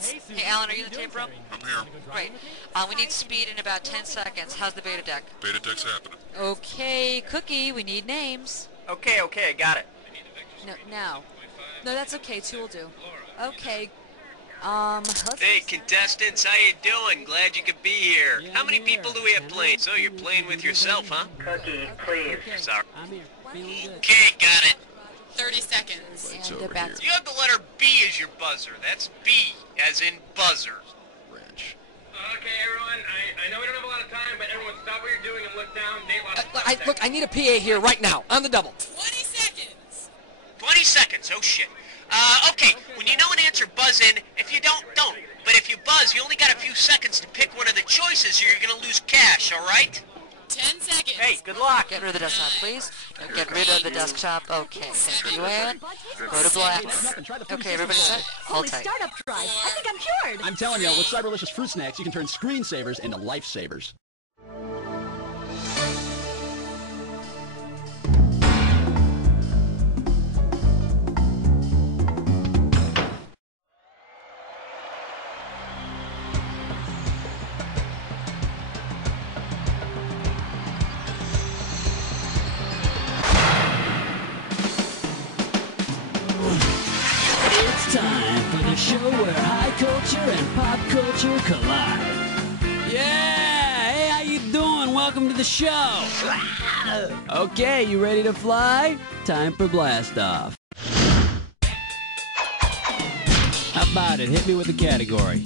seconds. Hey, Alan, are you in the tape room? I'm here. Great. We need speed in about 10 seconds. How's the beta deck? Beta deck's happening. Okay, Cookie, we need names. Okay, I got it. No, now. No, that's okay. 2 will do. Okay. Let's Hey, contestants, how you doing? Glad you could be here. How many people do we have playing? So you're playing with yourself, huh? Cookie, please. Sorry. I'm here. Feeling good. Okay, got it. 30 seconds. And they're back. You have the letter B as your buzzer. That's B, as in buzzer. Wrench. Okay, everyone, I know we don't have a lot of time, but everyone stop what you're doing and look down. Nate lost Look, I need a PA here right now, on the double. 20 seconds. 20 seconds, oh shit. Okay, when you know an answer, buzz in. If you don't. But if you buzz, you only got a few seconds to pick one of the choices or you're gonna lose cash, alright? 10 seconds. Hey, good luck. Get rid of the desktop, please. Get rid of the desktop. Okay, thank you, Ann. Go to black. Okay, everybody set? Hold tight. Startup drive. I think I'm cured. I'm telling you, with Cyberlicious fruit snacks, you can turn screensavers into lifesavers. Time for the show where high culture and pop culture collide. Yeah! Hey, how you doing? Welcome to the show. Okay, you ready to fly? Time for blast off. How about it? Hit me with a category.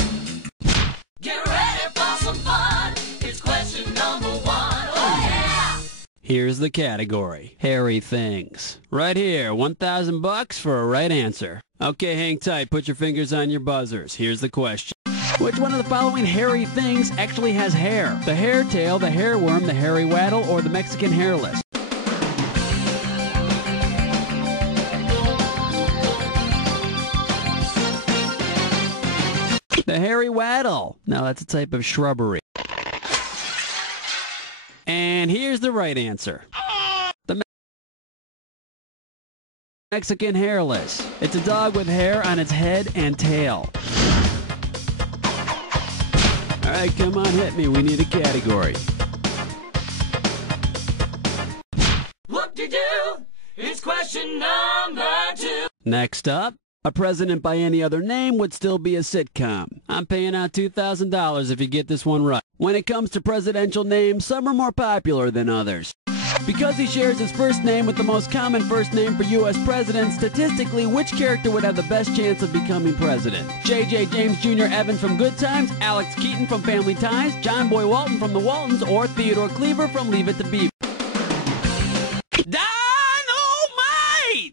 Get ready for some fun. It's question number 1. Oh, yeah! Here's the category. Hairy things. Right here, $1,000 for a right answer. Okay, hang tight. Put your fingers on your buzzers. Here's the question. Which one of the following hairy things actually has hair? The hair tail, the hair worm, the hairy waddle, or the Mexican hairless? The hairy waddle. Now that's a type of shrubbery. And here's the right answer. The Mexican hairless. It's a dog with hair on its head and tail. All right, come on, hit me. We need a category. Whoop-de-doo. It's question number 2. Next up, a president by any other name would still be a sitcom. I'm paying out $2,000 if you get this one right. When it comes to presidential names, some are more popular than others. Because he shares his first name with the most common first name for U.S. presidents, statistically, which character would have the best chance of becoming president? J.J. James Jr. Evans from Good Times, Alex Keaton from Family Ties, John Boy Walton from The Waltons, or Theodore Cleaver from Leave It to Beaver? Dynamite!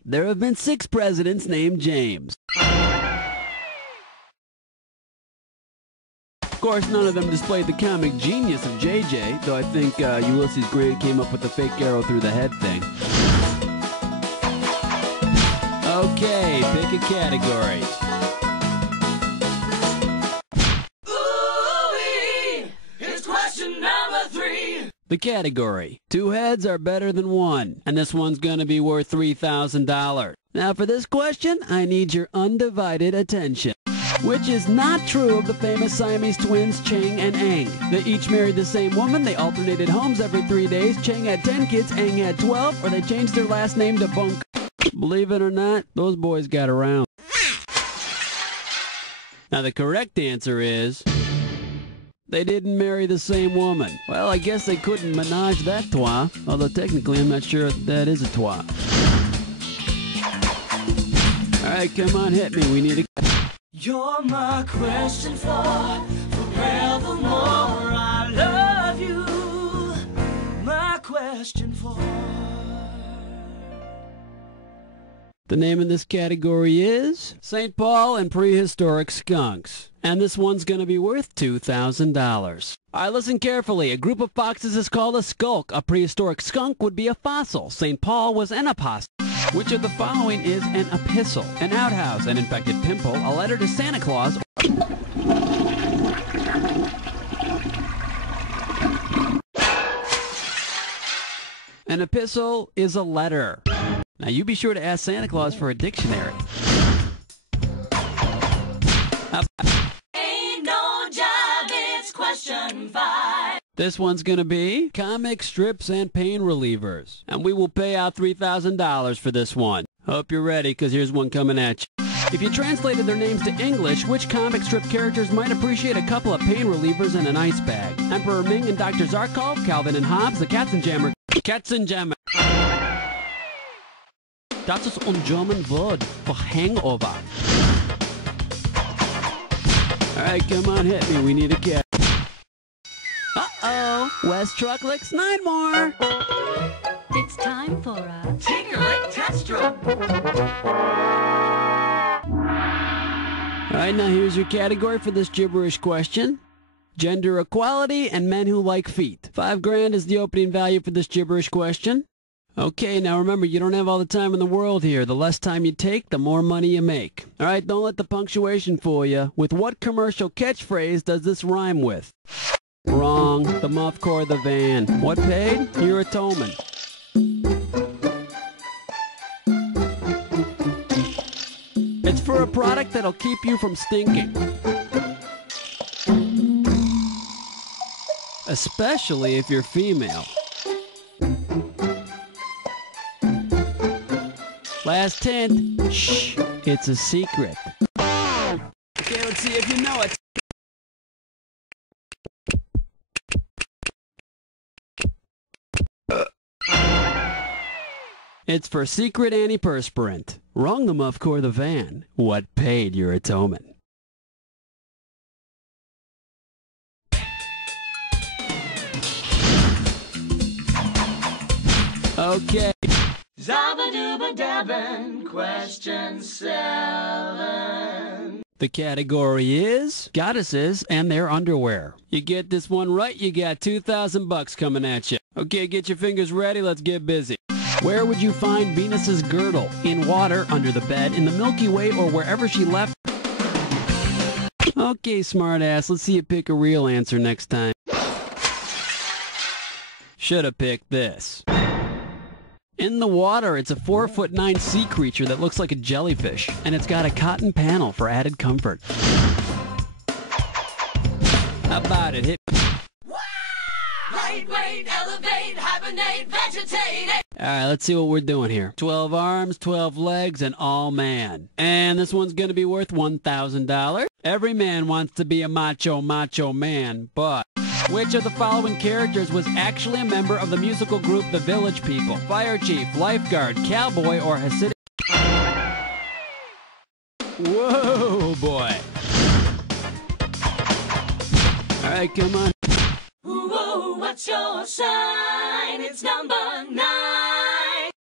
There have been 6 presidents named James. Of course, none of them displayed the comic genius of JJ, though I think Ulysses Grant came up with the fake arrow through the head thing. Okay, pick a category. Ooh-wee. It's question number 3. The category. 2 heads are better than 1, and this one's gonna be worth $3,000. Now for this question, I need your undivided attention. Which is not true of the famous Siamese twins Chang and Ang. They each married the same woman, they alternated homes every 3 days, Chang had 10 kids, Ang had 12, or they changed their last name to Bunk. Believe it or not, those boys got around. Now the correct answer is... they didn't marry the same woman. Well, I guess they couldn't menage that trois, although technically I'm not sure if that is a trois. Alright, come on, hit me, we need a... You're my question for forevermore. I love you. My question for. The name of this category is St. Paul and Prehistoric Skunks. And this one's going to be worth $2,000. All right, listen carefully. A group of foxes is called a skulk. A prehistoric skunk would be a fossil. St. Paul was an apostle. Which of the following is an epistle? An outhouse, an infected pimple, a letter to Santa Claus. An epistle is a letter. Now you be sure to ask Santa Claus for a dictionary. 25. This one's gonna be comic strips and pain relievers. And we will pay out $3,000 for this one. Hope you're ready, because here's one coming at you. If you translated their names to English, which comic strip characters might appreciate a couple of pain relievers and an ice bag? Emperor Ming and Dr. Zarkov, Calvin and Hobbes, the Katzenjammer. Katzenjammer. Das ist ein German word for hangover. Alright, come on, hit me. We need a cat. Uh-oh. West Truck licks 9 more. It's time for a Tinker-Lick Test Room. Alright, now here's your category for this gibberish question. Gender equality and men who like feet. $5,000 is the opening value for this gibberish question. Okay, now remember, you don't have all the time in the world here. The less time you take, the more money you make. Alright, don't let the punctuation fool you. With what commercial catchphrase does this rhyme with? Wrong. The muff core the van. What paid? You're a Tolman. It's for a product that'll keep you from stinking. Especially if you're female. Last hint. Shh. It's a secret. Okay, let's see if you know it. It's for secret antiperspirant. Wrong, the muff core the van. What paid? You're a Tolman. Okay. Zabba-dooba dabbin', question 7. The category is goddesses and their underwear. You get this one right, you got $2,000 coming at you. Okay, get your fingers ready, let's get busy. Where would you find Venus's girdle? In water, under the bed, in the Milky Way, or wherever she left? Okay, smartass, let's see you pick a real answer next time. Should've picked this. In the water, it's a 4'9" sea creature that looks like a jellyfish, and it's got a cotton panel for added comfort. How about it? Hit. Lightweight, elevate, hibernate, vegetate. Alright, let's see what we're doing here. 12 arms, 12 legs, and all man. And this one's gonna be worth $1,000. Every man wants to be a macho man, but which of the following characters was actually a member of the musical group The Village People? Fire chief, lifeguard, cowboy, or Hasidic? Whoa, boy. Alright, come on. Ooh, what's your sign? It's number 9.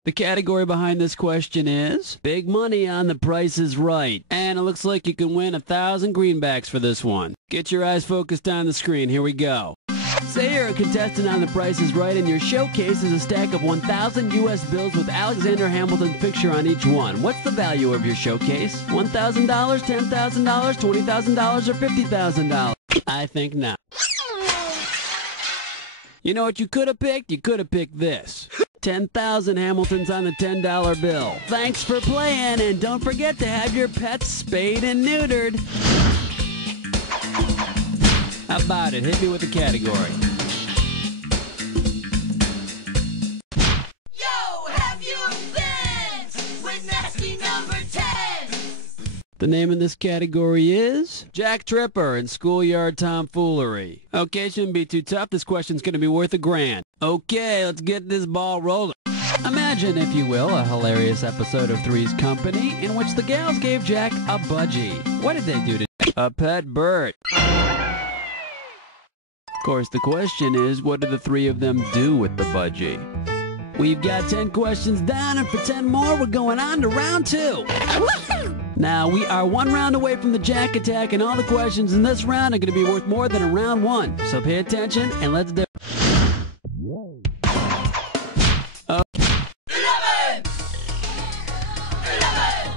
The category behind this question is big money on The Price is Right. And it looks like you can win 1,000 greenbacks for this one. Get your eyes focused on the screen. Here we go. Say you're a contestant on The Price is Right and your showcase is a stack of 1,000 U.S. bills with Alexander Hamilton's picture on each one. What's the value of your showcase? $1,000, $10,000, $20,000, or $50,000? I think not. You know what you could have picked? You could have picked this. 10,000 Hamiltons on the $10 bill. Thanks for playing, and don't forget to have your pets spayed and neutered. How about it? Hit me with the category. Yo, have you been with nasty number 10? The name of this category is Jack Tripper and Schoolyard Tomfoolery. Okay, shouldn't be too tough. This question's going to be worth $1,000. Okay, let's get this ball rolling. Imagine, if you will, a hilarious episode of Three's Company in which the gals gave Jack a budgie. What did they do to Jack? A pet bird. Of course, the question is, what do the three of them do with the budgie? We've got 10 questions down, and for 10 more, we're going on to round 2. Now, we are 1 round away from the Jack Attack, and all the questions in this round are going to be worth more than a round 1. So pay attention, and let's do it. 11! 11! 11!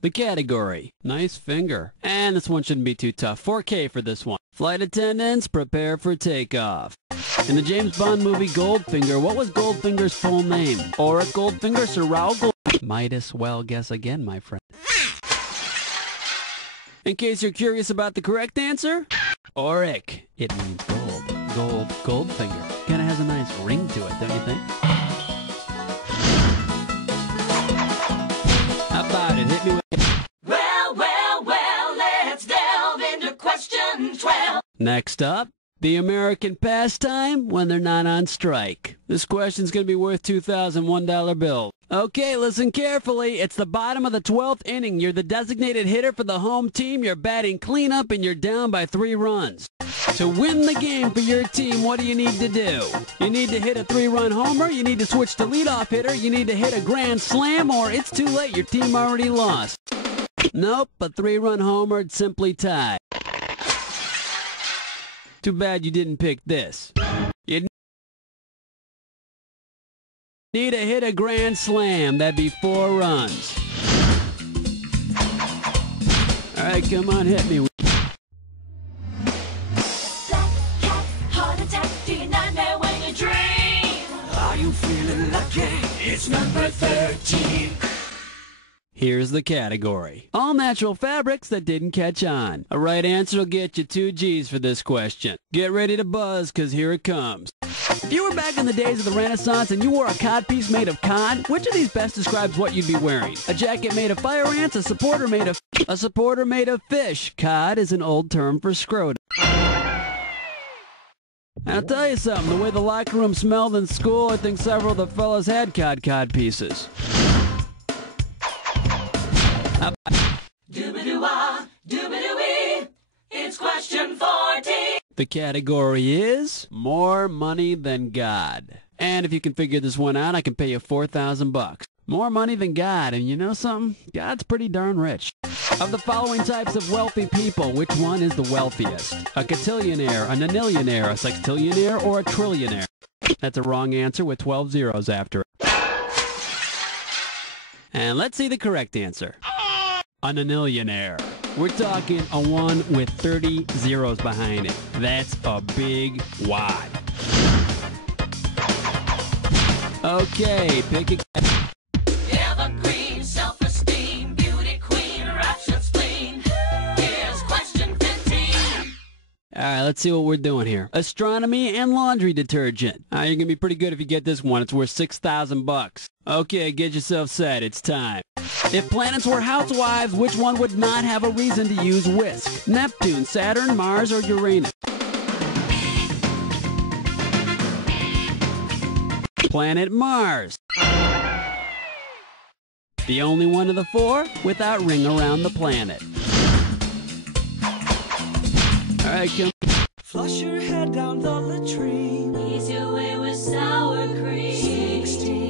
The category, nice finger. And this one shouldn't be too tough. 4K for this one. Flight attendants, prepare for takeoff. In the James Bond movie Goldfinger, what was Goldfinger's full name? Auric Goldfinger, Sir Raoul Goldfinger? Might as well guess again, my friend. In case you're curious about the correct answer, Auric. It means gold. Goldfinger. Kind of has a nice ring to it, don't you think? How about it? Hit me with... Well, let's delve into question 12. Next up, the American pastime when they're not on strike. This question's going to be worth $2,001 bills. Okay, listen carefully. It's the bottom of the 12th inning. You're the designated hitter for the home team. You're batting cleanup and you're down by 3 runs. To win the game for your team, what do you need to do? You need to hit a 3-run homer, you need to switch to leadoff hitter, you need to hit a grand slam, or it's too late, your team already lost. Nope, a 3-run homer, it's simply tied. Too bad you didn't pick this. You need to hit a grand slam, that'd be 4 runs. Alright, come on, hit me. Are you feeling lucky? It's number 13. Here's the category. All natural fabrics that didn't catch on. A right answer will get you 2 G's for this question. Get ready to buzz, because here it comes. If you were back in the days of the Renaissance and you wore a codpiece made of cod, which of these best describes what you'd be wearing? A jacket made of fire ants, a supporter made of fish. Cod is an old term for scrotum. And I'll tell you something, the way the locker room smelled in school, I think several of the fellas had cod pieces. Doobadoo-wah, doobadoo-wee. It's question 14. The category is more money than God. And if you can figure this one out, I can pay you $4,000. More money than God, and you know something? God's pretty darn rich. Of the following types of wealthy people, which one is the wealthiest? A cotillionaire, a nonillionaire, a sextillionaire, or a trillionaire? That's a wrong answer with 12 zeros after it. And let's see the correct answer. A nonillionaire. We're talking a 1 with 30 zeros behind it. That's a big wad. Okay, pick a... Evergreen, self-esteem, beauty queen, rapture spleen. Here's question 15. Alright, let's see what we're doing here. Astronomy and laundry detergent. You're going to be pretty good if you get this one. It's worth $6,000. Okay, get yourself set. It's time. If planets were housewives, which one would not have a reason to use whisk? Neptune, Saturn, Mars, or Uranus? Planet Mars. The only one of the 4 without ring around the planet. Alright, come. Flush your head down the latrine. Ease your way with sour cream. 16.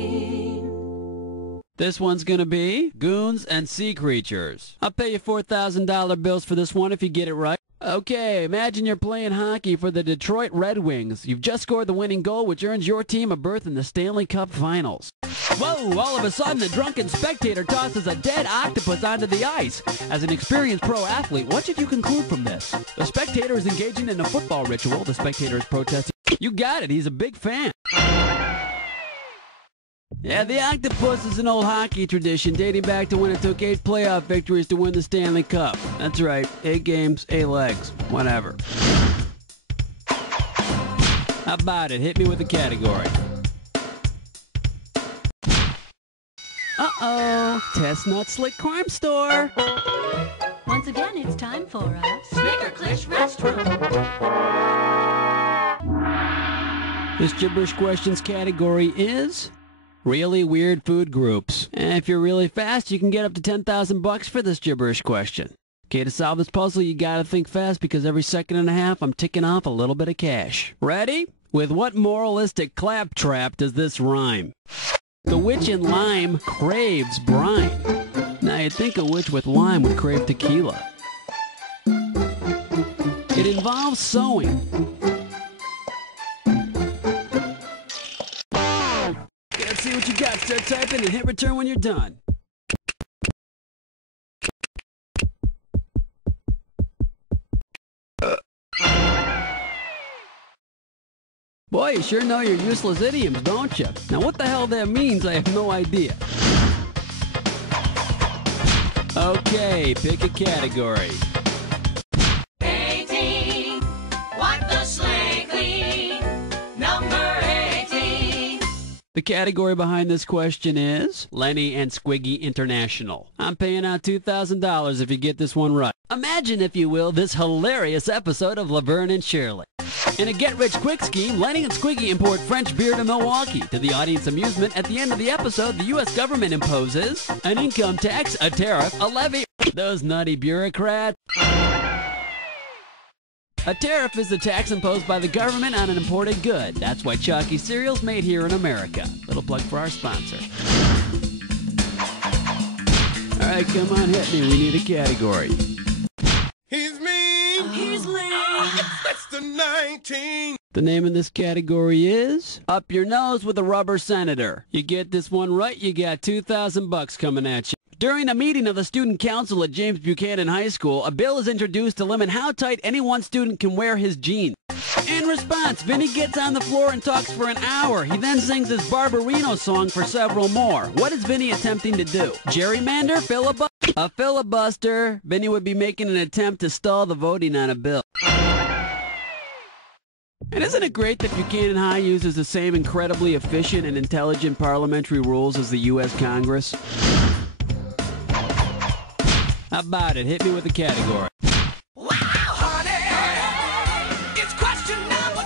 This one's gonna be goons and sea creatures. I'll pay you $4,000 bills for this one if you get it right. Okay, imagine you're playing hockey for the Detroit Red Wings. You've just scored the winning goal, which earns your team a berth in the Stanley Cup Finals. Whoa, all of a sudden a drunken spectator tosses a dead octopus onto the ice. As an experienced pro athlete, what should you conclude from this? The spectator is engaging in a football ritual. The spectator is protesting. You got it, he's a big fan. Yeah, the octopus is an old hockey tradition dating back to when it took 8 playoff victories to win the Stanley Cup. That's right, 8 games, 8 legs, whatever. How about it? Hit me with a category. Uh-oh, Chestnut Slick Crime Store. Once again, it's time for a Snickerclish Restroom. This gibberish questions category is really weird food groups. And if you're really fast, you can get up to $10,000 for this gibberish question. Okay, to solve this puzzle, you gotta think fast because every second and a half, I'm ticking off a little bit of cash. Ready? With what moralistic claptrap does this rhyme? The witch in lime craves brine. Now you'd think a witch with lime would crave tequila. It involves sewing. Let's see what you got. Start typing and hit return when you're done. Boy, you sure know your useless idioms, don't you? Now what the hell that means, I have no idea. Okay, pick a category. 18. The category behind this question is Lenny and Squiggy International. I'm paying out $2,000 if you get this one right. Imagine, if you will, this hilarious episode of Laverne and Shirley. In a get-rich-quick scheme, Lenny and Squiggy import French beer to Milwaukee. To the audience amusement, at the end of the episode, the U.S. government imposes an income tax, a tariff, a levy. Those nutty bureaucrats. A tariff is the tax imposed by the government on an imported good. That's why Chalky cereal's made here in America. Little plug for our sponsor. All right, come on, hit me. We need a category. He's mean. He's lame. That's the 19. The name of this category is Up Your Nose with a Rubber Senator. You get this one right, you got $2,000 coming at you. During a meeting of the student council at James Buchanan High School, a bill is introduced to limit how tight any one student can wear his jeans. In response, Vinny gets on the floor and talks for an hour. He then sings his Barbarino song for several more. What is Vinny attempting to do? Gerrymander? Filibuster? A filibuster. Vinny would be making an attempt to stall the voting on a bill. And isn't it great that Buchanan High uses the same incredibly efficient and intelligent parliamentary rules as the U.S. Congress? How about it? Hit me with a category. Wow, honey, it's question number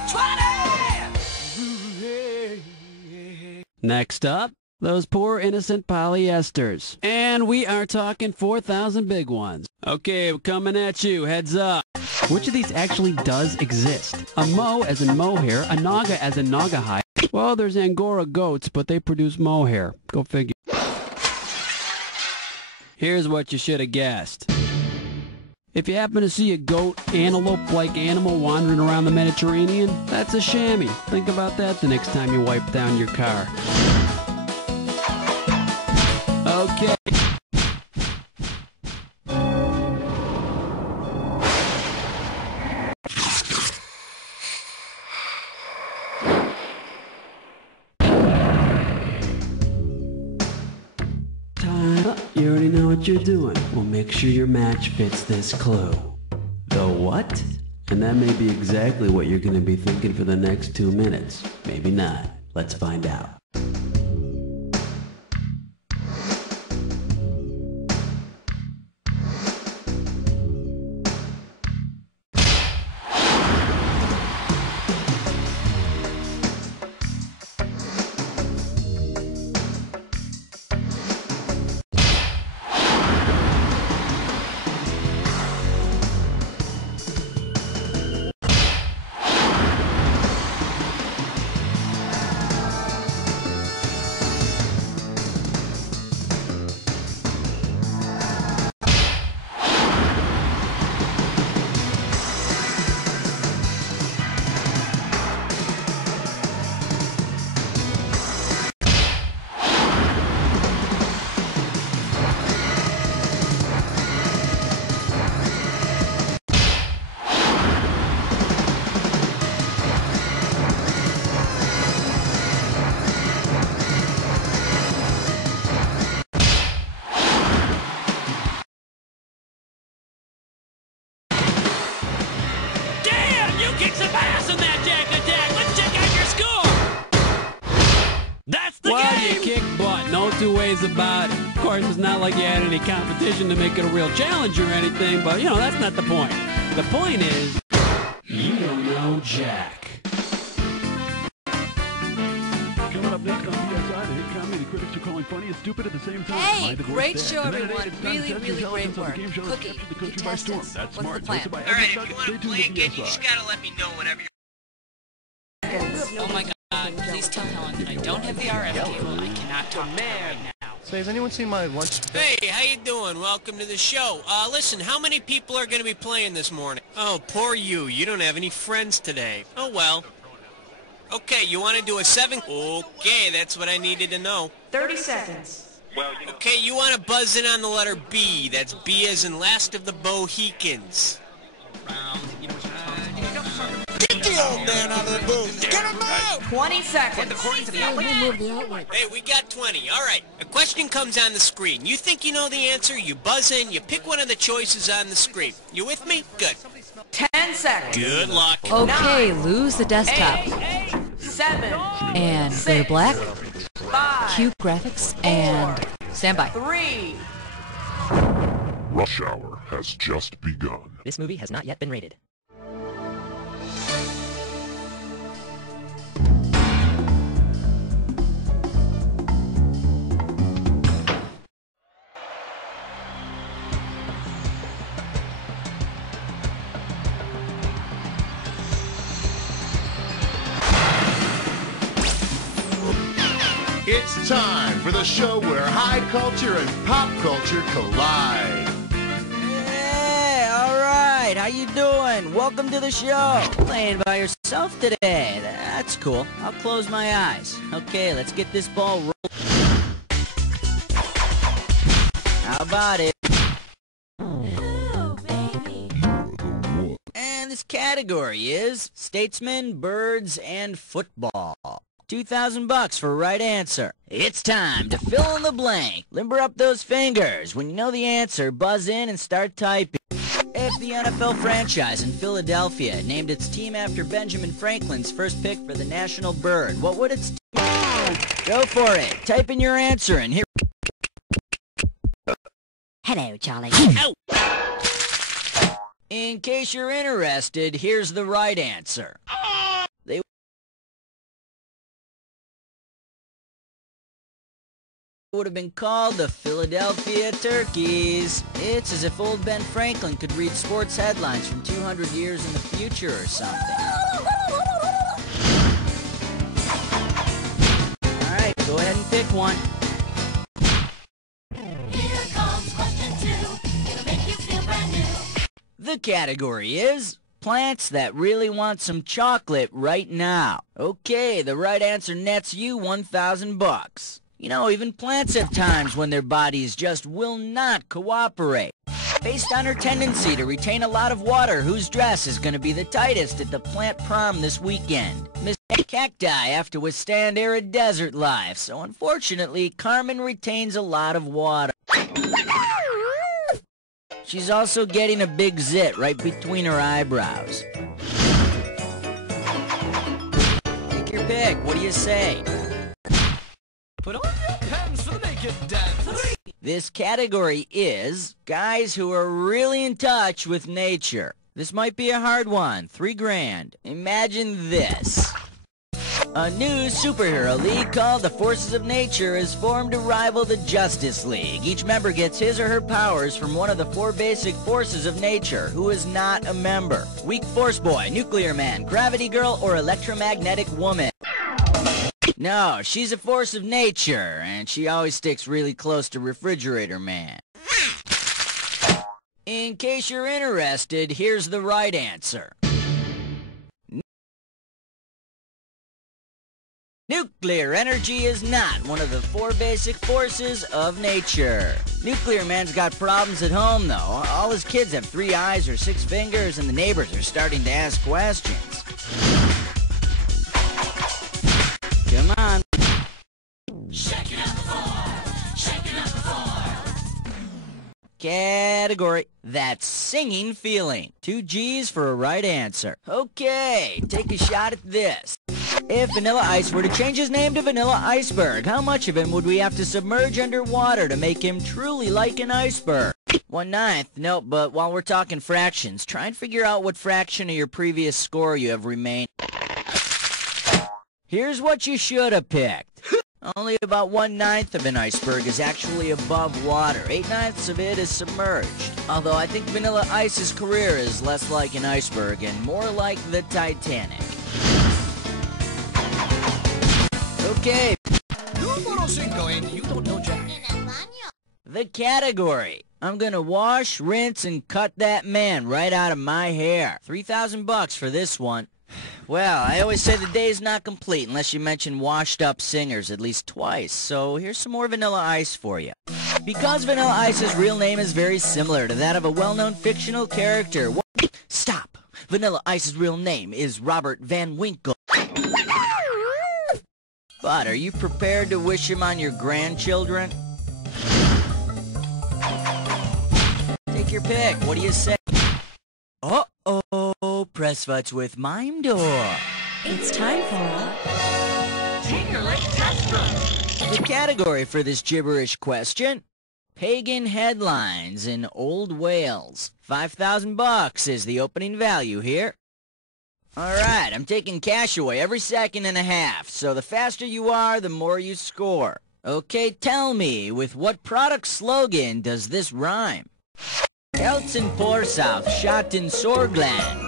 20. Next up, those poor innocent polyesters. And we are talking 4,000 big ones. Okay, we're coming at you. Heads up. Which of these actually does exist? A mow as in mohair, a naga as in naugahyde. Well, there's Angora goats, but they produce mohair. Go figure. Here's what you should have guessed. If you happen to see a goat, antelope-like animal wandering around the Mediterranean, that's a chamois. Think about that the next time you wipe down your car. Okay. You already know what you're doing. Well, make sure your match fits this clue. The what? And that may be exactly what you're going to be thinking for the next 2 minutes. Maybe not. Let's find out. Kick some ass in that Jack Attack. Let's check out your score. That's the game. Well, you kick butt. No two ways about it. Of course, it's not like you had any competition to make it a real challenge or anything, but, you know, that's not the point. The point is, you don't know Jack. Coming up next on PSI, the hit comedy the critics are calling funny and stupid at the same time. Hey, My Divorce great Dad. show, And then at everyone. 8, it's Really, time to really test your great intelligence on work. the game show that's Cookie, captured the you country by test storm. us. That's What's smart. the plan? Hosted by All right, Evan if you Tuck. want to Stay tuned play to again, you PSI. just gotta let me know whenever you're... Oh my god, please tell Helen that I don't have the RF cable. I cannot talk to her right now. Say, has anyone seen my lunch? Hey, how you doing? Welcome to the show. Listen, how many people are going to be playing this morning? Oh, poor you. You don't have any friends today. Oh, well. Okay, you want to do a 7? Okay, that's what I needed to know. 30 seconds. Okay, you want to buzz in on the letter B. That's B as in Last of the Bohicans. Get the old man out of the booth. Get him out. 20 seconds. Hey, we got 20. All right. A question comes on the screen. You think you know the answer, you buzz in, you pick one of the choices on the screen. You with me? Good. 10 seconds. Good luck. Okay, lose the desktop. 7. And go to black. 5. Cue graphics and stand by. 3. Rush Hour has just begun. This movie has not yet been rated. It's time for the show where high culture and pop culture collide. Hey, all right, how you doing? Welcome to the show. Playing by yourself today. That's cool. I'll close my eyes. Okay, let's get this ball rolling. How about it? And this category is Statesmen, Birds, and Football. $2,000 for right answer. It's time to fill in the blank. Limber up those fingers. When you know the answer, buzz in and start typing. If the NFL franchise in Philadelphia named its team after Benjamin Franklin's first pick for the national bird, what would its team be? Go for it. Type in your answer and here. Hello, Charlie. In case you're interested, here's the right answer. They would have been called the Philadelphia Turkeys. It's as if old Ben Franklin could read sports headlines from 200 years in the future or something. Alright, go ahead and pick one. Here comes question 2. It'll make you feel brand new. The category is plants that really want some chocolate right now. Okay, the right answer nets you $1,000. You know, even plants have times when their bodies just will not cooperate. Based on her tendency to retain a lot of water, whose dress is going to be the tightest at the plant prom this weekend? Miss Cacti have to withstand arid desert life, so unfortunately, Carmen retains a lot of water. She's also getting a big zit right between her eyebrows. Take your pick. What do you say? Put on your pants for the naked dance. This category is guys who are really in touch with nature. This might be a hard one. $3,000. Imagine this. A new superhero league called the Forces of Nature is formed to rival the Justice League. Each member gets his or her powers from one of the 4 basic forces of nature. Who is not a member? Weak Force Boy, Nuclear Man, Gravity Girl, or Electromagnetic Woman? No, she's a force of nature, and she always sticks really close to Refrigerator Man. In case you're interested, here's the right answer. Nuclear energy is not one of the 4 basic forces of nature. Nuclear Man's got problems at home, though. All his kids have 3 eyes or 6 fingers, and the neighbors are starting to ask questions. Come on. Shake it up for. Shake it up for. Category, that's singing feeling. 2 G's for a right answer. Okay, take a shot at this. If Vanilla Ice were to change his name to Vanilla Iceberg, how much of him would we have to submerge underwater to make him truly like an iceberg? 1/9. Nope, but while we're talking fractions, try and figure out what fraction of your previous score you have remained. Here's what you should have picked. Only about 1/9 of an iceberg is actually above water. 8/9 of it is submerged. Although I think Vanilla Ice's career is less like an iceberg and more like the Titanic. Okay. You don't know Jack. The category. I'm gonna wash, rinse, and cut that man right out of my hair. $3,000 for this one. Well, I always say the day's not complete unless you mention washed-up singers at least twice, so here's some more Vanilla Ice for you. Because Vanilla Ice's real name is very similar to that of a well-known fictional character. Stop! Vanilla Ice's real name is Robert Van Winkle. But are you prepared to wish him on your grandchildren? Take your pick. What do you say? Uh-oh, press futs with Mime Door. It's time for The category for this gibberish question: pagan headlines in Old Wales. $5,000 is the opening value here. Alright, I'm taking cash away every second and a half, so the faster you are, the more you score. Okay, tell me, with what product slogan does this rhyme? Celts in Poor South shot in Sorgland.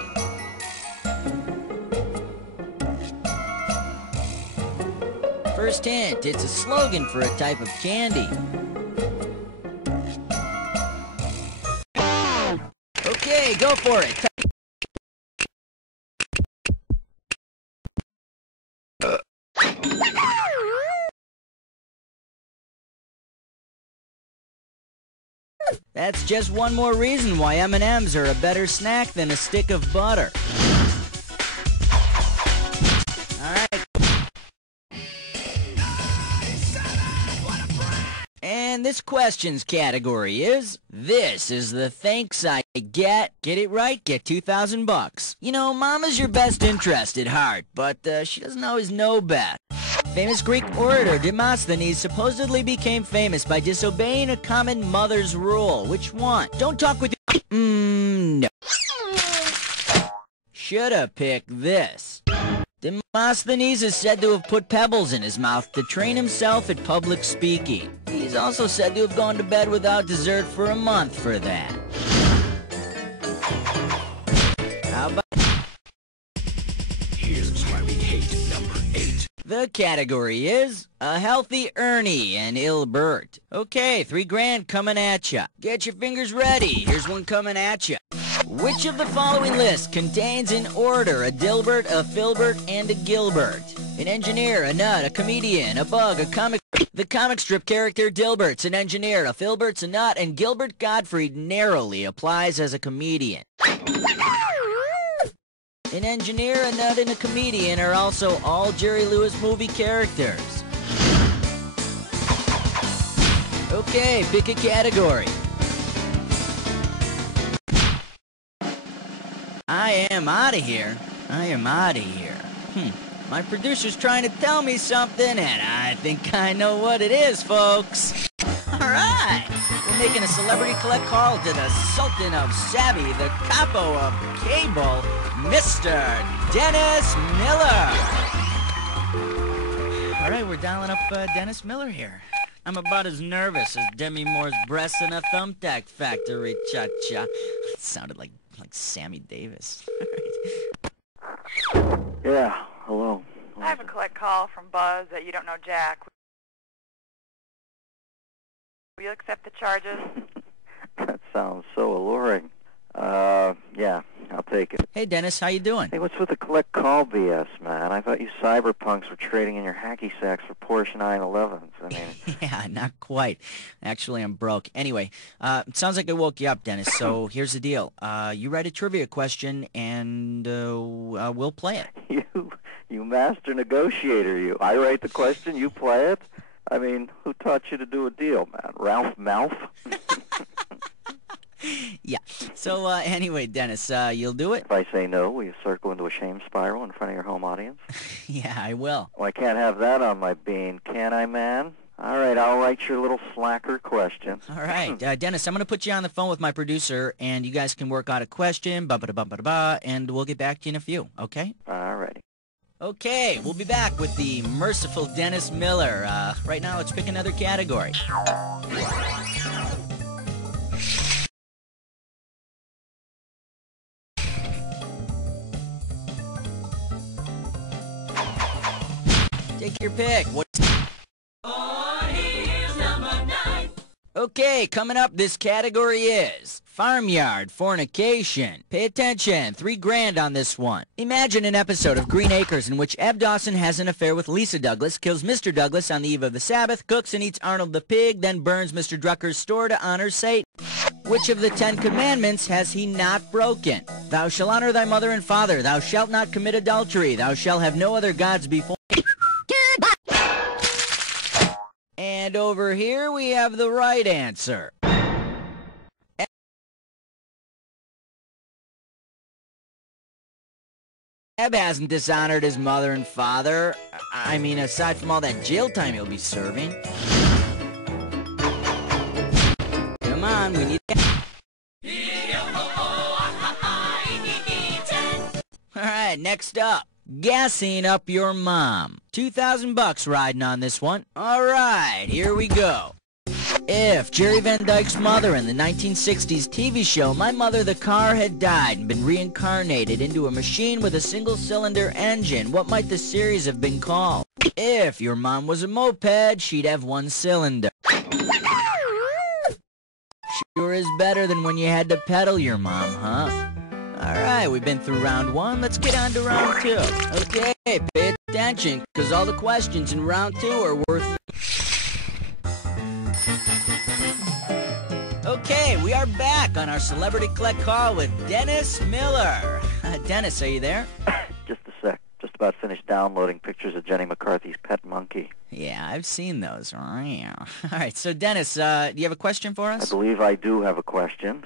First hint, it's a slogan for a type of candy. Okay, go for it. That's just one more reason why M&Ms are a better snack than a stick of butter. Alright. And this questions category is, this is the thanks I get. Get it right, get $2,000. You know, Mama's your best interest at heart, but she doesn't always know best. Famous Greek orator Demosthenes supposedly became famous by disobeying a common mother's rule. Which one? Don't talk with your... no. Shoulda picked this. Demosthenes is said to have put pebbles in his mouth to train himself at public speaking. He's also said to have gone to bed without dessert for a month for that. How about... Here's why we hate number 8. The category is a healthy Ernie and Ilbert. Okay, $3,000 coming at ya. Get your fingers ready. Here's one coming at ya. Which of the following list contains in order a Dilbert, a Filbert, and a Gilbert? An engineer, a nut, a comedian, a bug, a comic... The comic strip character Dilbert's an engineer, a Filbert's a nut, and Gilbert Gottfried narrowly applies as a comedian. An engineer, a nut, and a comedian are also all Jerry Lewis movie characters. Okay, pick a category. I am out of here. I am out of here. My producer's trying to tell me something, and I think I know what it is, folks. Alright, we're making a celebrity collect call to the Sultan of Savvy, the capo of cable, Mr. Dennis Miller. Alright, we're dialing up Dennis Miller here. I'm about as nervous as Demi Moore's breasts in a thumbtack factory, cha-cha. It sounded like Sammy Davis. Yeah, hello. I have a collect call from Buzz that you don't know Jack. Will you accept the charges? That sounds so alluring. Yeah, I'll take it. Hey, Dennis, how you doing? Hey, what's with the collect call BS, man? I thought you cyberpunks were trading in your hacky sacks for Porsche 911s. I mean... Yeah, not quite. Actually, I'm broke. Anyway, it sounds like I woke you up, Dennis, so here's the deal. You write a trivia question, and we'll play it. You master negotiator, you. I write the question, you play it? I mean, who taught you to do a deal, man? Ralph Malph? Yeah. So, anyway, Dennis, you'll do it? If I say no, will you circle into a shame spiral in front of your home audience? Yeah, I will. Well, I can't have that on my bean, can I, man? All right, I'll write your little slacker question. All right. Dennis, I'm going to put you on the phone with my producer, and you guys can work out a question, and we'll get back to you in a few, okay? All righty. Okay, we'll be back with the merciful Dennis Miller. Right now, let's pick another category. Take your pick. Okay, coming up, this category is farmyard fornication. Pay attention, $3,000 on this one. Imagine an episode of Green Acres in which Eb Dawson has an affair with Lisa Douglas, kills Mr. Douglas on the eve of the Sabbath, cooks and eats Arnold the pig, then burns Mr. Drucker's store to honor Satan. Which of the 10 commandments has he not broken? Thou shalt honor thy mother and father. Thou shalt not commit adultery. Thou shalt have no other gods before... And over here we have the right answer. Deb hasn't dishonored his mother and father. I mean, aside from all that jail time he'll be serving. Come on, we need... Alright, next up. Gassing up your mom. $2,000 riding on this one. Alright, here we go. If Jerry Van Dyke's mother in the 1960s TV show My Mother the Car had died and been reincarnated into a machine with a single-cylinder engine, what might the series have been called? If your mom was a moped, she'd have one cylinder. Sure is better than when you had to pedal your mom, huh? Alright, we've been through round one. Let's get on to round two. Okay, pay attention, because all the questions in round two are worth... Okay, we are back on our Celebrity Collect Call with Dennis Miller. Dennis, are you there? Just a sec. Just about finished downloading pictures of Jenny McCarthy's pet monkey. Yeah, I've seen those. All right, so Dennis, do you have a question for us? I believe I do have a question.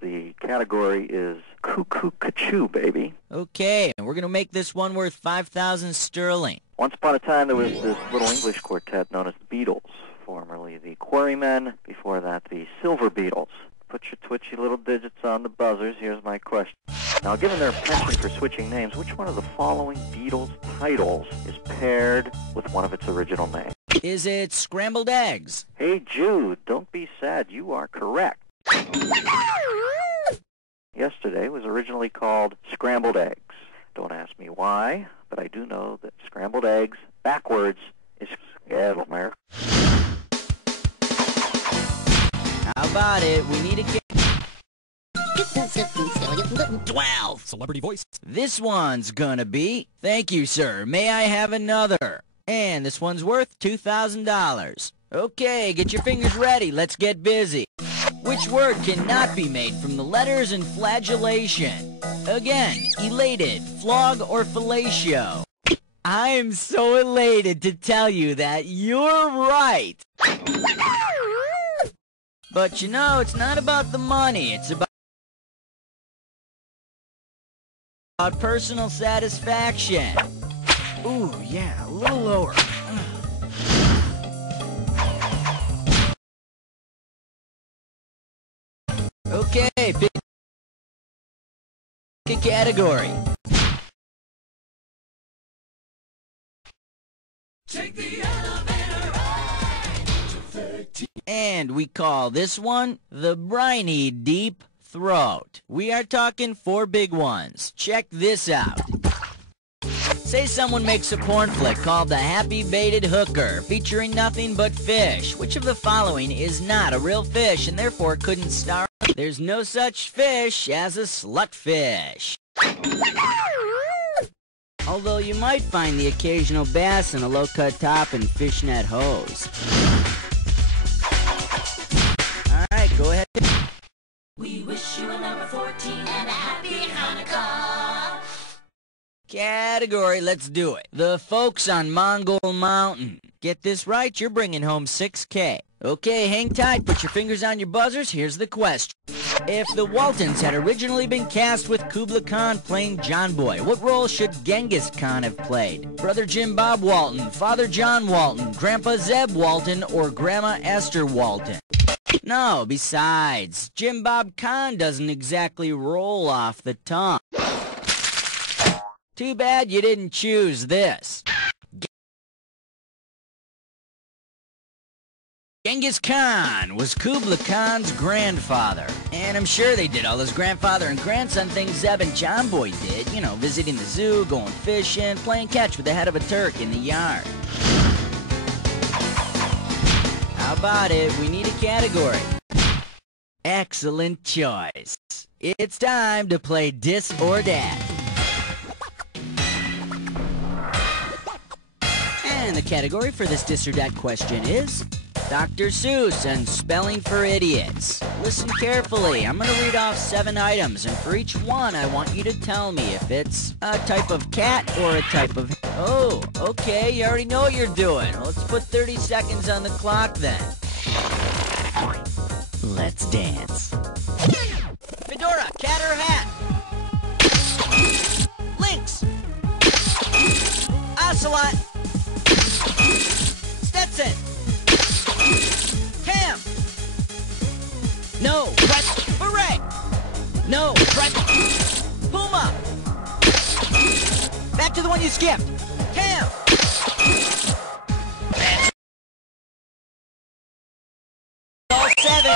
The category is Cuckoo Cachoo, baby. Okay, and we're going to make this one worth 5,000 sterling. Once upon a time, there was this little English quartet known as the Beatles, formerly the Quarrymen, before that the Silver Beatles. Put your twitchy little digits on the buzzers. Here's my question. Now, given their penchant for switching names, which one of the following Beatles titles is paired with one of its original names? Is it Scrambled Eggs? Hey, Jude, don't be sad. You are correct. Yesterday was originally called Scrambled Eggs. Don't ask me why, but I do know that scrambled eggs backwards is Scandalmare. How about it? We need a... 12. Celebrity voice. This one's gonna be... Thank you, sir. May I have another? And this one's worth $2,000. Okay, get your fingers ready. Let's get busy. Which word cannot be made from the letters in flagellation? Again, elated, flog, or fellatio? I am so elated to tell you that you're right. But you know, it's not about the money. It's about personal satisfaction. Ooh, yeah, a little lower. Okay, pick a category. Take the elevator ride to 13. And we call this one the Briny Deep Throat. We are talking 4 big ones. Check this out. Say someone makes a porn flick called The Happy Baited Hooker, featuring nothing but fish. Which of the following is not a real fish and therefore couldn't star? There's no such fish as a slutfish. Although you might find the occasional bass in a low-cut top and fishnet hose. Alright, go ahead. We wish you a number 14 and a happy Hanukkah. Category, let's do it. The folks on Mongol Mountain. Get this right, you're bringing home $6K. Okay, hang tight, put your fingers on your buzzers, here's the question. If the Waltons had originally been cast with Kubla Khan playing John Boy, what role should Genghis Khan have played? Brother Jim Bob Walton, Father John Walton, Grandpa Zeb Walton, or Grandma Esther Walton? No, besides, Jim Bob Khan doesn't exactly roll off the tongue. Too bad you didn't choose this. Genghis Khan was Kubla Khan's grandfather. And I'm sure they did all those grandfather and grandson things Zeb and John Boy did. You know, visiting the zoo, going fishing, playing catch with the head of a Turk in the yard. How about it? We need a category. Excellent choice. It's time to play Dis or Dat. And the category for this Dis or Dat question is Dr. Seuss and Spelling for Idiots. Listen carefully. I'm going to read off 7 items, and for each one, I want you to tell me if it's a type of cat or a type of... Oh, okay, you already know what you're doing. Let's put 30 seconds on the clock then. Let's dance. Ocelot. Stetson. Cam. No. Press. Beret. No. Press. Puma. Back to the one you skipped. Cam. All 7.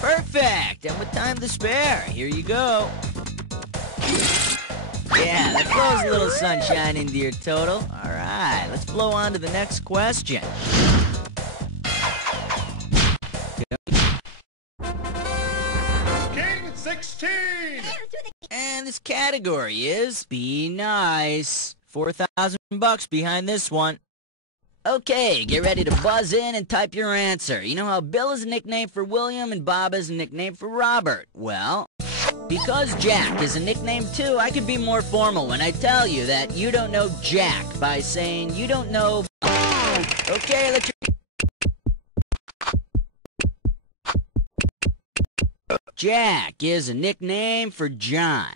Perfect. And with time to spare, here you go. Yeah, that blows a little sunshine into your total. All right, let's blow on to the next question. King 16! And this category is Be Nice. $4,000 behind this one. Okay, get ready to buzz in and type your answer. You know how Bill is a nickname for William and Bob is a nickname for Robert? Well, because Jack is a nickname too, I could be more formal when I tell you that you don't know Jack by saying you don't know... Okay, let's... Jack is a nickname for John.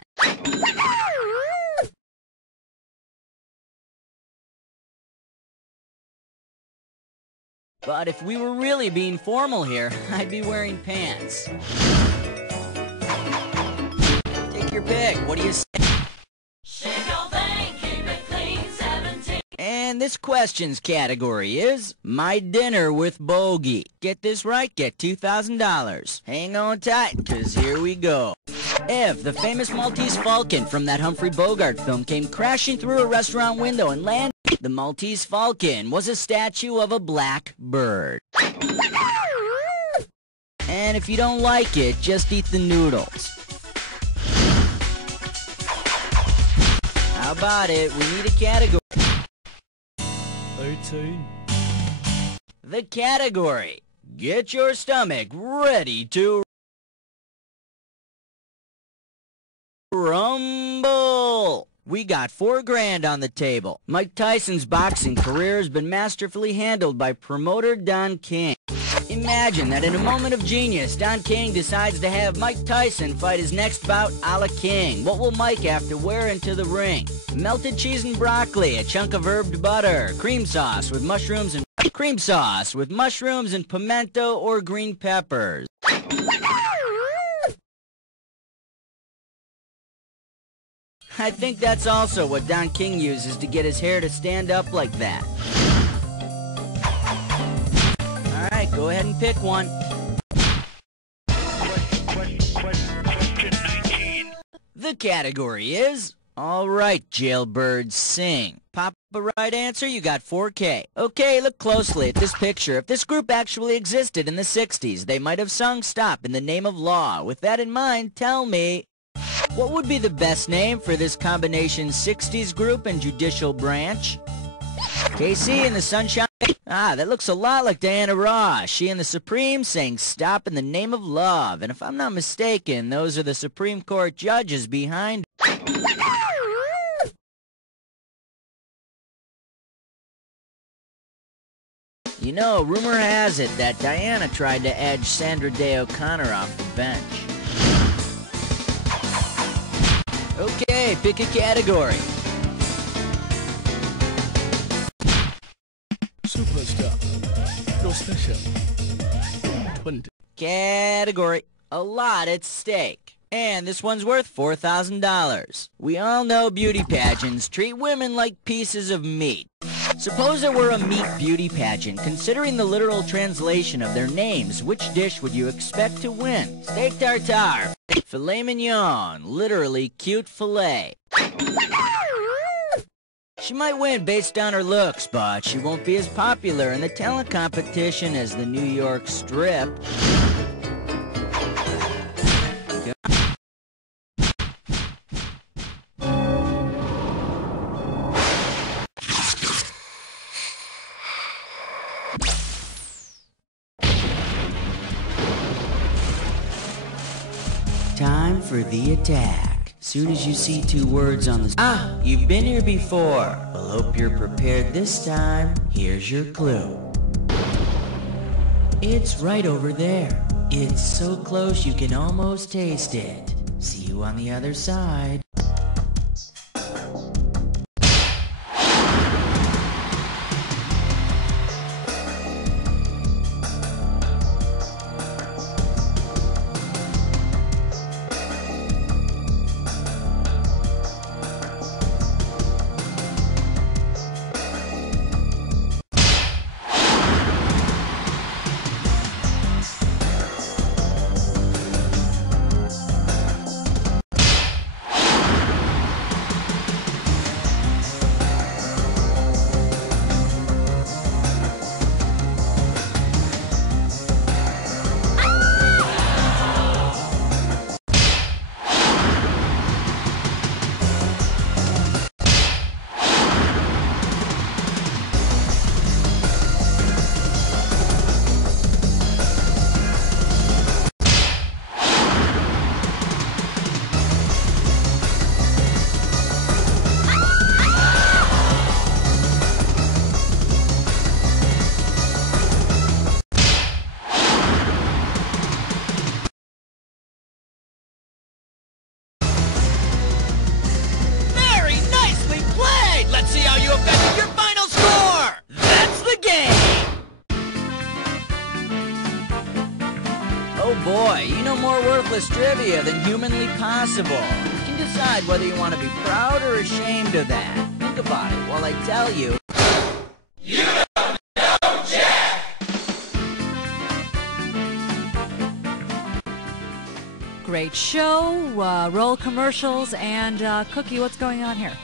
But if we were really being formal here, I'd be wearing pants. Take your pick. What do you say? Shake your thing, keep it clean, 17. And this questions category is My Dinner with Bogey. Get this right, get $2,000. Hang on tight, because here we go. If the famous Maltese Falcon from that Humphrey Bogart film came crashing through a restaurant window and landed, the Maltese Falcon was a statue of a black bird. And if you don't like it, just eat the noodles. How about it? We need a category. 18. The category. Get your stomach ready to rumble. We got $4,000 on the table. Mike Tyson's boxing career has been masterfully handled by promoter Don King. Imagine that in a moment of genius, Don King decides to have Mike Tyson fight his next bout a la King. What will Mike have to wear into the ring? Melted cheese and broccoli, a chunk of herbed butter, cream sauce with mushrooms and pimento or green peppers. I think that's also what Don King uses to get his hair to stand up like that. Alright, go ahead and pick one. Question 19. The category is, alright, jailbirds sing. Pop a right answer, you got $4,000. Okay, look closely at this picture. If this group actually existed in the 60s, they might have sung Stop in the Name of Law. With that in mind, tell me, what would be the best name for this combination 60s group and judicial branch? KC and the Sunshine... Ah, that looks a lot like Diana Ross. She and the Supremes sang Stop in the Name of Love. And if I'm not mistaken, those are the Supreme Court judges behind... You know, rumor has it that Diana tried to edge Sandra Day O'Connor off the bench. Okay, pick a category. Superstar. No special. 20. Category. A lot at stake. And this one's worth $4,000. We all know beauty pageants treat women like pieces of meat. Suppose there were a meat beauty pageant. Considering the literal translation of their names, which dish would you expect to win? Steak tartare, filet mignon, literally cute filet. She might win based on her looks, but she won't be as popular in the talent competition as the New York Strip. Time for the attack. Soon as you see two words on the... Ah, you've been here before. Well, hope you're prepared this time. Here's your clue. It's right over there. It's so close you can almost taste it. See you on the other side. more worthless trivia than humanly possible. You can decide whether you want to be proud or ashamed of that. Think about it while I tell you. You don't know Jack! Great show. Roll commercials. And Cookie, what's going on here?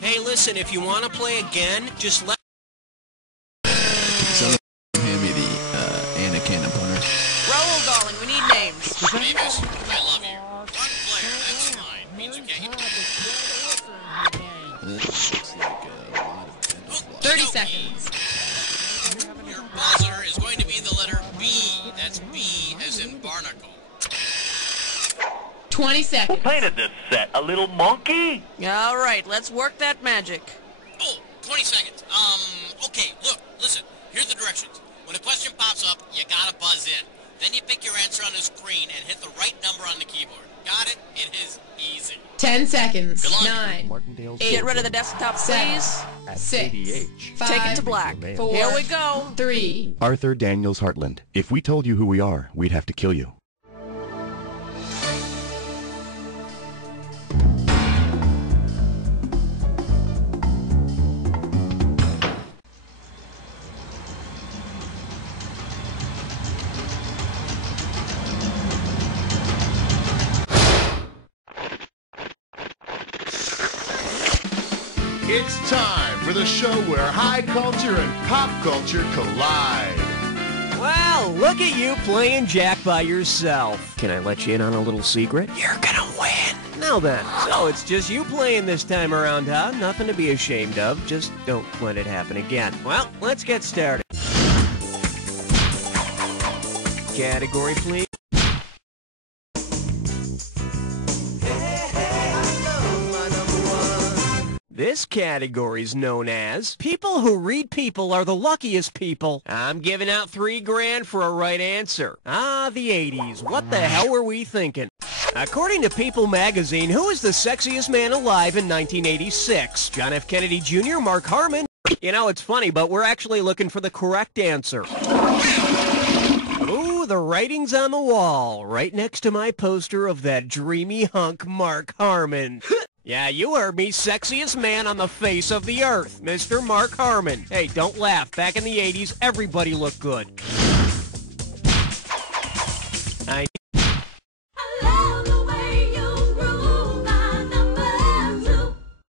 Hey, listen, if you want to play again, just let... Someone hand me the Anna Cannon punter. Raoul, darling, we need names. Davis, I love you. One player, that's fine. Means you can't... This looks like a lot of 30 seconds. Your buzzer is going to be the letter B. That's B as in barnacle. 20 seconds. Who painted this set? A little monkey? All right, let's work that magic. Oh, 20 seconds. Okay, look, listen. Here's the directions. When a question pops up, you gotta buzz in. Then you pick your answer on the screen and hit the right number on the keyboard. Got it? It is easy. 10 seconds. Good luck. 9. 8. Get rid of the desktop, please. 6. 5. Take it to black. 4. Here we go. 3. Arthur Daniels Hartland. If we told you who we are, we'd have to kill you. It's time for the show where high culture and pop culture collide. Well, look at you playing Jack by yourself. Can I let you in on a little secret? You're gonna win. Now then, so it's just you playing this time around, huh? Nothing to be ashamed of. Just don't let it happen again. Well, let's get started. Category, please. This category's known as People Who Read People Are the Luckiest People. I'm giving out $3 for a right answer. Ah, the 80s. What the hell were we thinking? According to People magazine, who is the sexiest man alive in 1986? John F. Kennedy Jr., Mark Harmon? You know, it's funny, but we're actually looking for the correct answer. Ooh, the writing's on the wall, right next to my poster of that dreamy hunk Mark Harmon. Yeah, you heard me, sexiest man on the face of the earth, Mr. Mark Harmon. Hey, don't laugh. Back in the 80s, everybody looked good.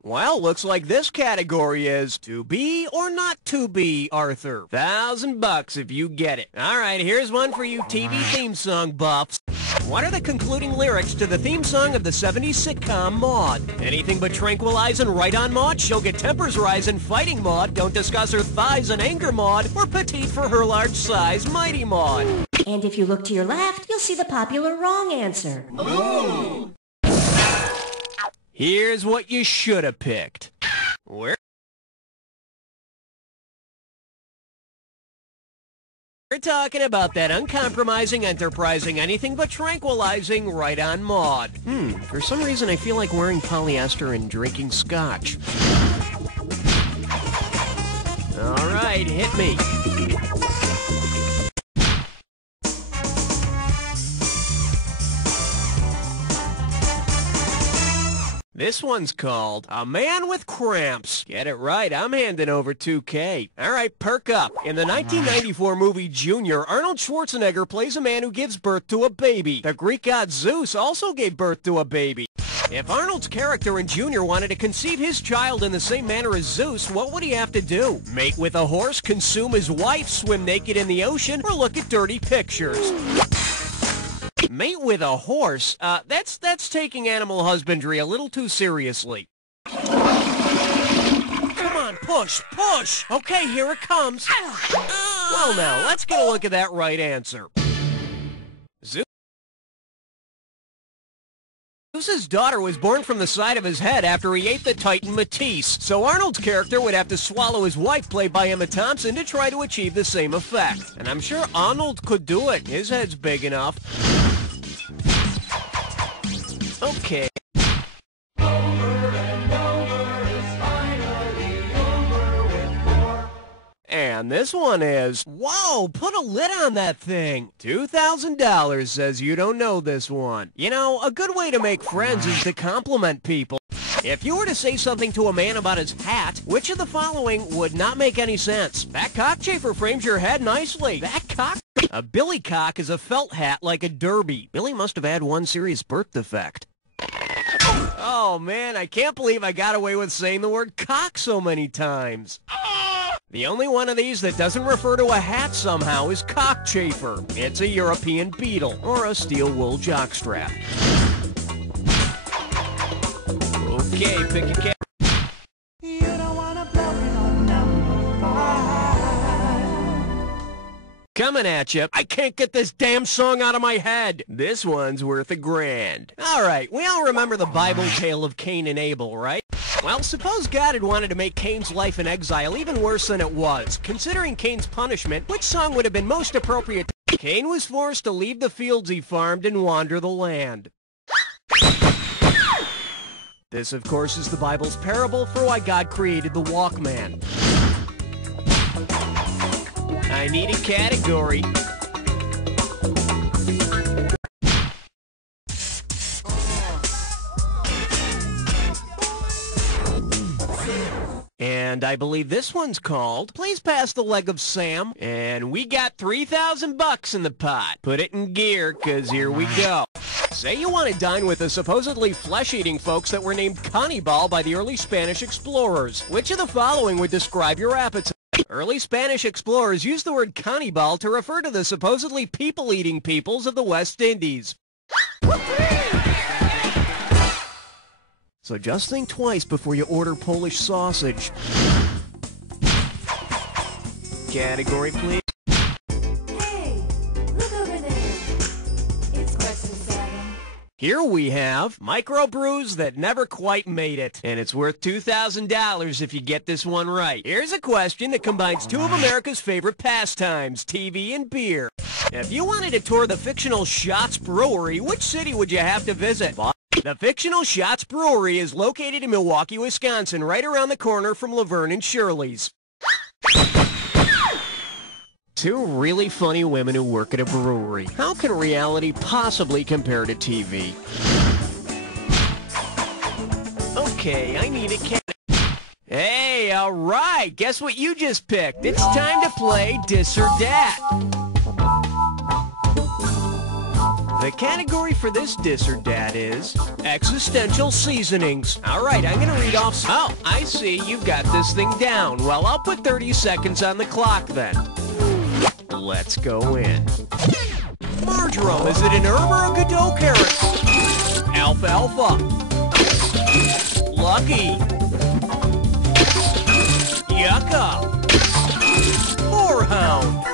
Well, looks like this category is to be or not to be, Arthur. $1,000 if you get it. All right, here's one for you TV theme song buffs. What are the concluding lyrics to the theme song of the 70s sitcom Maude? Anything but tranquilize and right on Maude? She'll get tempers rising fighting Maude. Don't discuss her thighs and anger Maude. Or petite for her large size, mighty Maude. And if you look to your left, you'll see the popular wrong answer. Ooh! Here's what you should have picked. We're talking about that uncompromising, enterprising, anything but tranquilizing, right on Maude. For some reason I feel like wearing polyester and drinking scotch. All right, hit me. This one's called A Man with Cramps. Get it right, I'm handing over $2K. All right, perk up. In the 1994 movie Junior, Arnold Schwarzenegger plays a man who gives birth to a baby. The Greek god Zeus also gave birth to a baby. If Arnold's character in Junior wanted to conceive his child in the same manner as Zeus, what would he have to do? Mate with a horse, consume his wife, swim naked in the ocean, or look at dirty pictures? Mate with a horse? That's taking animal husbandry a little too seriously. Come on, push, push! Okay, here it comes. Well now, let's get a look at that right answer. Zeus's daughter was born from the side of his head after he ate the Titan Matisse, so Arnold's character would have to swallow his wife, played by Emma Thompson, to try to achieve the same effect. And I'm sure Arnold could do it. His head's big enough. Okay. And And this one is, whoa, put a lid on that thing. $2,000 says you don't know this one. You know, a good way to make friends is to compliment people. If you were to say something to a man about his hat, which of the following would not make any sense? That cockchafer frames your head nicely. That cock... A billycock is a felt hat like a derby. Billy must have had one serious birth defect. Oh man, I can't believe I got away with saying the word cock so many times. The only one of these that doesn't refer to a hat somehow is cockchafer. It's a European beetle, or a steel wool jockstrap. Okay, pick a cat. You don't wanna blow it on number 5. Coming at you. I can't get this damn song out of my head. This one's worth $1,000. All right, we all remember the Bible tale of Cain and Abel, right? Well, suppose God had wanted to make Cain's life in exile even worse than it was. Considering Cain's punishment, which song would have been most appropriate? Cain was forced to leave the fields he farmed and wander the land. This, of course, is the Bible's parable for why God created the Walkman. I need a category. And I believe this one's called Please Pass the Leg of Sam. And we got $3,000 in the pot. Put it in gear, 'cause here we go. Say you want to dine with the supposedly flesh-eating folks that were named cannibal by the early Spanish explorers. Which of the following would describe your appetite? Early Spanish explorers used the word cannibal to refer to the supposedly people-eating peoples of the West Indies. So just think twice before you order Polish sausage. Category, please. Hey, look over there. It's question 7. Here we have microbrews that never quite made it. And it's worth $2,000 if you get this one right. Here's a question that combines two of America's favorite pastimes, TV and beer. If you wanted to tour the fictional Schatz Brewery, which city would you have to visit? The fictional Schatz Brewery is located in Milwaukee, Wisconsin, right around the corner from Laverne and Shirley's. Two really funny women who work at a brewery. How can reality possibly compare to TV? Okay, I need a cat. Hey, all right, guess what you just picked? It's time to play Dis or Dat. The category for this Dis or Dat is existential seasonings. All right, I'm going to read off. Oh, I see. You've got this thing down. Well, I'll put 30 seconds on the clock then. Let's go in. Marjoram, is it an herb or a Godot carrot? Alfalfa. Lucky. Yucca. Horehound.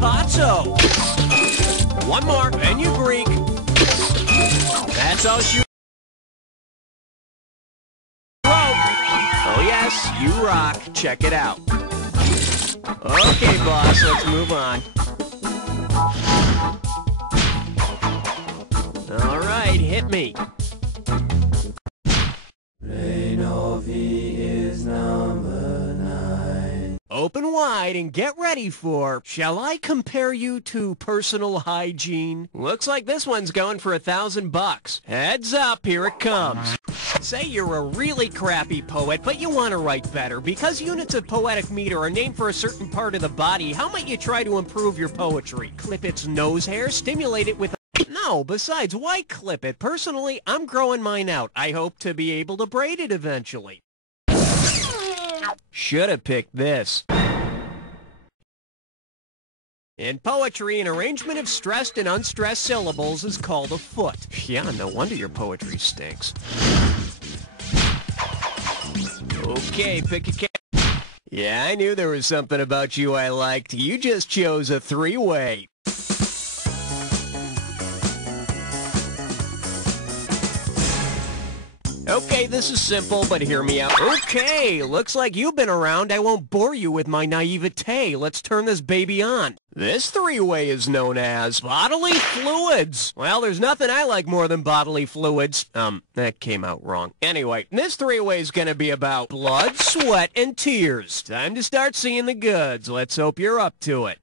Pazzo. One more, fenugreek. That's all she wrote. Oh yes, you rock. Check it out. Okay, boss, let's move on. All right, hit me. Reinovi is number 9. Open wide and get ready for, shall I compare you to personal hygiene? Looks like this one's going for $1,000. Heads up, here it comes. Say you're a really crappy poet, but you want to write better. Because units of poetic meter are named for a certain part of the body, how might you try to improve your poetry? Clip its nose hair, stimulate it with... No, besides, why clip it? Personally, I'm growing mine out. I hope to be able to braid it eventually. Should have picked this. In poetry, an arrangement of stressed and unstressed syllables is called a foot. Yeah, no wonder your poetry stinks. Okay, pick a cat. Yeah, I knew there was something about you I liked. You just chose a three-way. Okay, this is simple, but hear me out. Okay, looks like you've been around. I won't bore you with my naivete. Let's turn this baby on. This three-way is known as bodily fluids. Well, there's nothing I like more than bodily fluids. That came out wrong. Anyway, this three-way is gonna be about blood, sweat, and tears. Time to start seeing the goods. Let's hope you're up to it.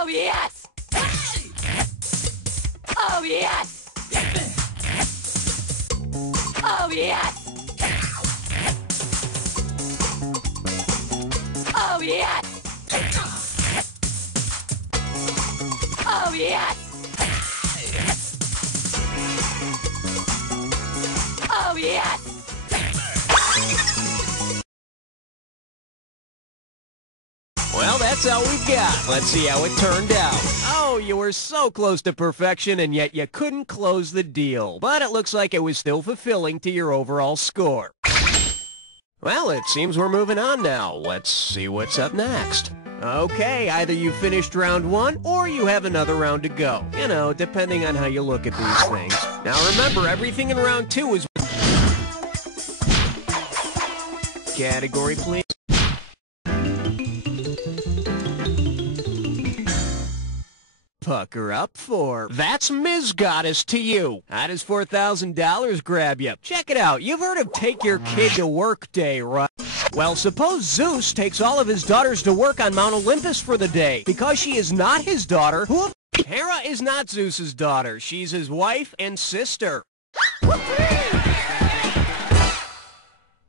Oh, yes! Oh, yes! Oh, yes! Oh, yes! Oh, yes! Oh, yes! Well, that's all we've got. Let's see how it turned out. Oh, you were so close to perfection, and yet you couldn't close the deal. But it looks like it was still fulfilling to your overall score. Well, it seems we're moving on now. Let's see what's up next. Okay, either you finished round one, or you have another round to go. You know, depending on how you look at these things. Now remember, everything in round two is... Category, please. Pucker up for That's Ms. Goddess to you. How does $4,000 grab you? Check it out. You've heard of Take Your Kid to Work Day, right? Well, suppose Zeus takes all of his daughters to work on Mount Olympus for the day. Because she is not his daughter, Hera is not Zeus's daughter. She's his wife and sister.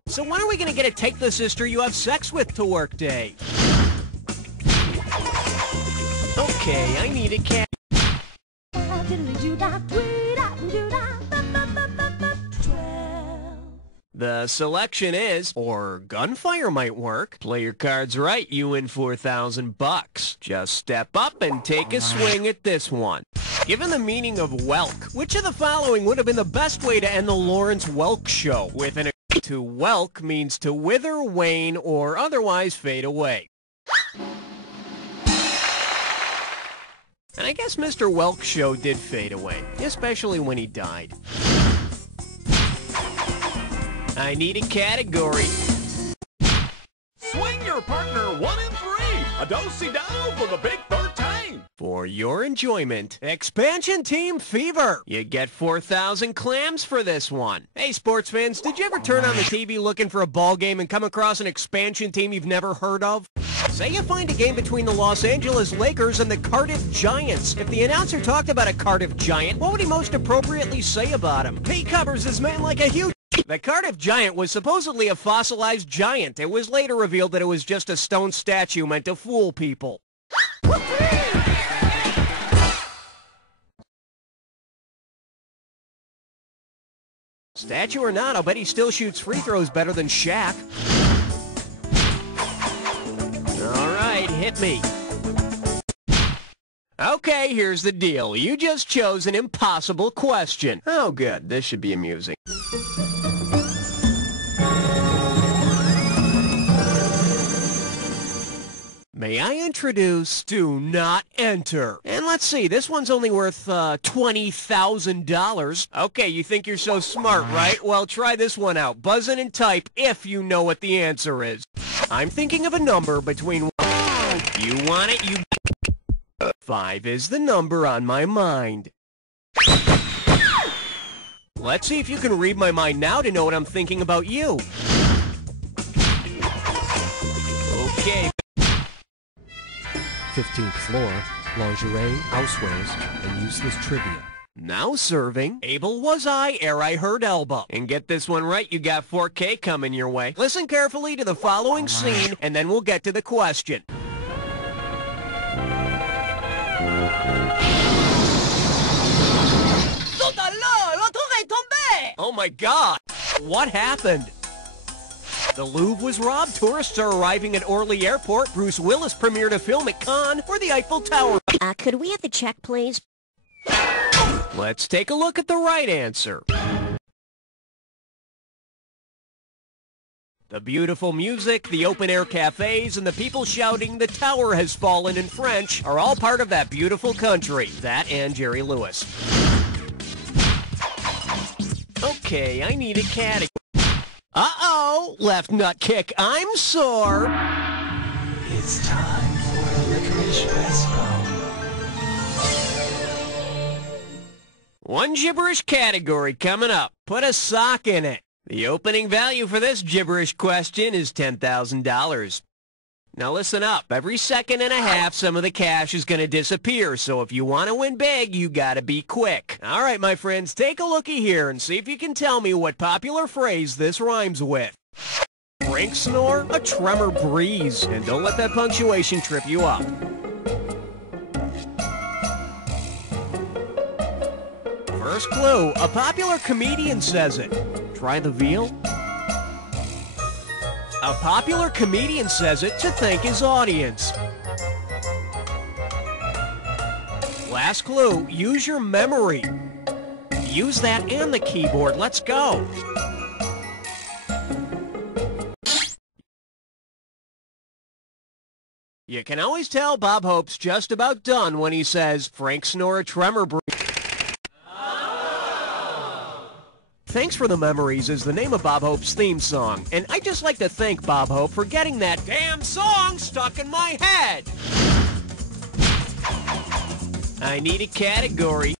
So when are we going to get a Take the Sister You Have Sex With to Work Day? Okay, I need a cat. The selection is, or gunfire might work. Play your cards right, you win $4,000. Just step up and take a swing at this one. Given the meaning of Welk, which of the following would have been the best way to end the Lawrence Welk show? With an to Welk means to wither, wane, or otherwise fade away. And I guess Mr. Welk's show did fade away, especially when he died. I need a category. Swing your partner 1 and 3. A do-si-do for the big 13. For your enjoyment, Expansion Team Fever. You get 4,000 clams for this one. Hey, sports fans, did you ever turn on the TV looking for a ball game and come across an expansion team you've never heard of? Say you find a game between the Los Angeles Lakers and the Cardiff Giants. If the announcer talked about a Cardiff Giant, what would he most appropriately say about him? He covers his man like a huge... The Cardiff Giant was supposedly a fossilized giant. It was later revealed that it was just a stone statue meant to fool people. Statue or not, I'll bet he still shoots free throws better than Shaq. All right, hit me. Okay, here's the deal. You just chose an impossible question. Oh, good. This should be amusing. May I introduce Do Not Enter? And let's see, this one's only worth $20,000. Okay, you think you're so smart, right? Well, try this one out. Buzz in and type if you know what the answer is. I'm thinking of a number between... You want it, you... 5 is the number on my mind. Let's see if you can read my mind now to know what I'm thinking about you. Okay. 15th floor, lingerie, housewares, and useless trivia. Now serving, able was I ere I heard Elba. And get this one right, you got 4K coming your way. Listen carefully to the following scene, and then we'll get to the question. Oh my God! What happened? The Louvre was robbed, tourists are arriving at Orly Airport, Bruce Willis premiered a film at Cannes, or the Eiffel Tower. Could we have the check, please? Let's take a look at the right answer. The beautiful music, the open-air cafes, and the people shouting, "The tower has fallen" in French are all part of that beautiful country. That and Jerry Lewis. Okay, I need a category. Uh-oh! Left nut kick. I'm sore. It's time for a licorice espresso. One gibberish category coming up. Put a sock in it. The opening value for this gibberish question is $10,000. Now listen up. Every second and a half, some of the cash is going to disappear, so if you want to win big, you got to be quick. All right, my friends, take a looky here and see if you can tell me what popular phrase this rhymes with. Frank snore, a tremor breeze, and don't let that punctuation trip you up. First clue, a popular comedian says it. Try the veal. A popular comedian says it to thank his audience. Last clue, use your memory. Use that and the keyboard. Let's go. You can always tell Bob Hope's just about done when he says, "Frank snore a tremor breeze." Thanks for the Memories is the name of Bob Hope's theme song, and I'd just like to thank Bob Hope for getting that damn song stuck in my head. I need a category.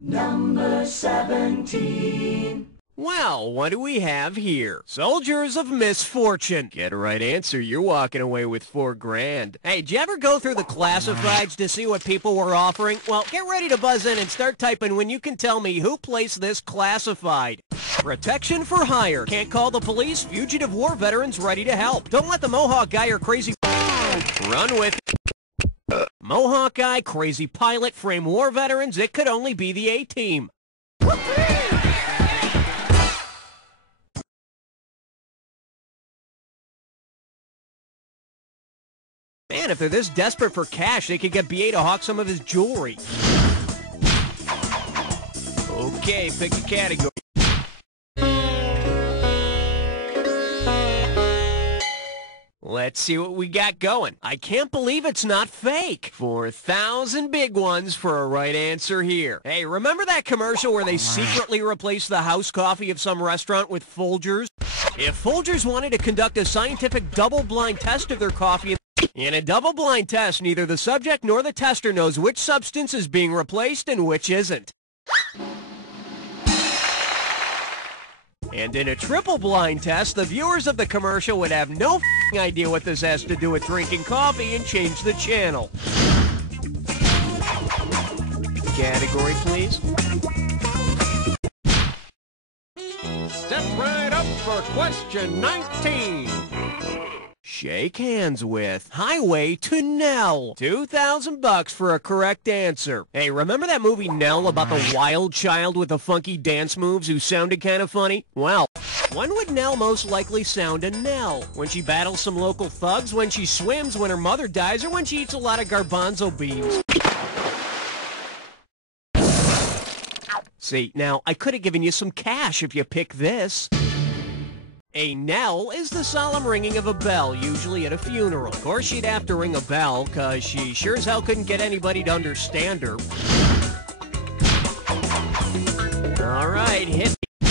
Number 17. Well, what do we have here? Soldiers of Misfortune. Get a right answer, you're walking away with $4,000. Hey, did you ever go through the classifieds to see what people were offering? Well, get ready to buzz in and start typing when you can tell me who placed this classified. Protection for hire. Can't call the police. Fugitive war veterans ready to help. Don't let the Mohawk guy or crazy run with it. Mohawk guy, crazy pilot, frame war veterans. It could only be the A-team. Man, if they're this desperate for cash, they could get BA to hawk some of his jewelry. Okay, pick a category. Let's see what we got going. I can't believe it's not fake. 4,000 big ones for a right answer here. Hey, remember that commercial where they secretly replaced the house coffee of some restaurant with Folgers? If Folgers wanted to conduct a scientific double-blind test of their coffee, in a double-blind test, neither the subject nor the tester knows which substance is being replaced and which isn't. And in a triple-blind test, the viewers of the commercial would have no idea what this has to do with drinking coffee and change the channel. Category, please. Step right up for question 19. Shake hands with Highway to Nell. $2,000 for a correct answer. Hey, remember that movie Nell about the wild child with the funky dance moves who sounded kind of funny? Well, when would Nell most likely sound a Nell? When she battles some local thugs, when she swims, when her mother dies, or when she eats a lot of garbanzo beans? See, now, I could have given you some cash if you pick this. A knell is the solemn ringing of a bell, usually at a funeral. Of course, she'd have to ring a bell, because she sure as hell couldn't get anybody to understand her. All right, hit me.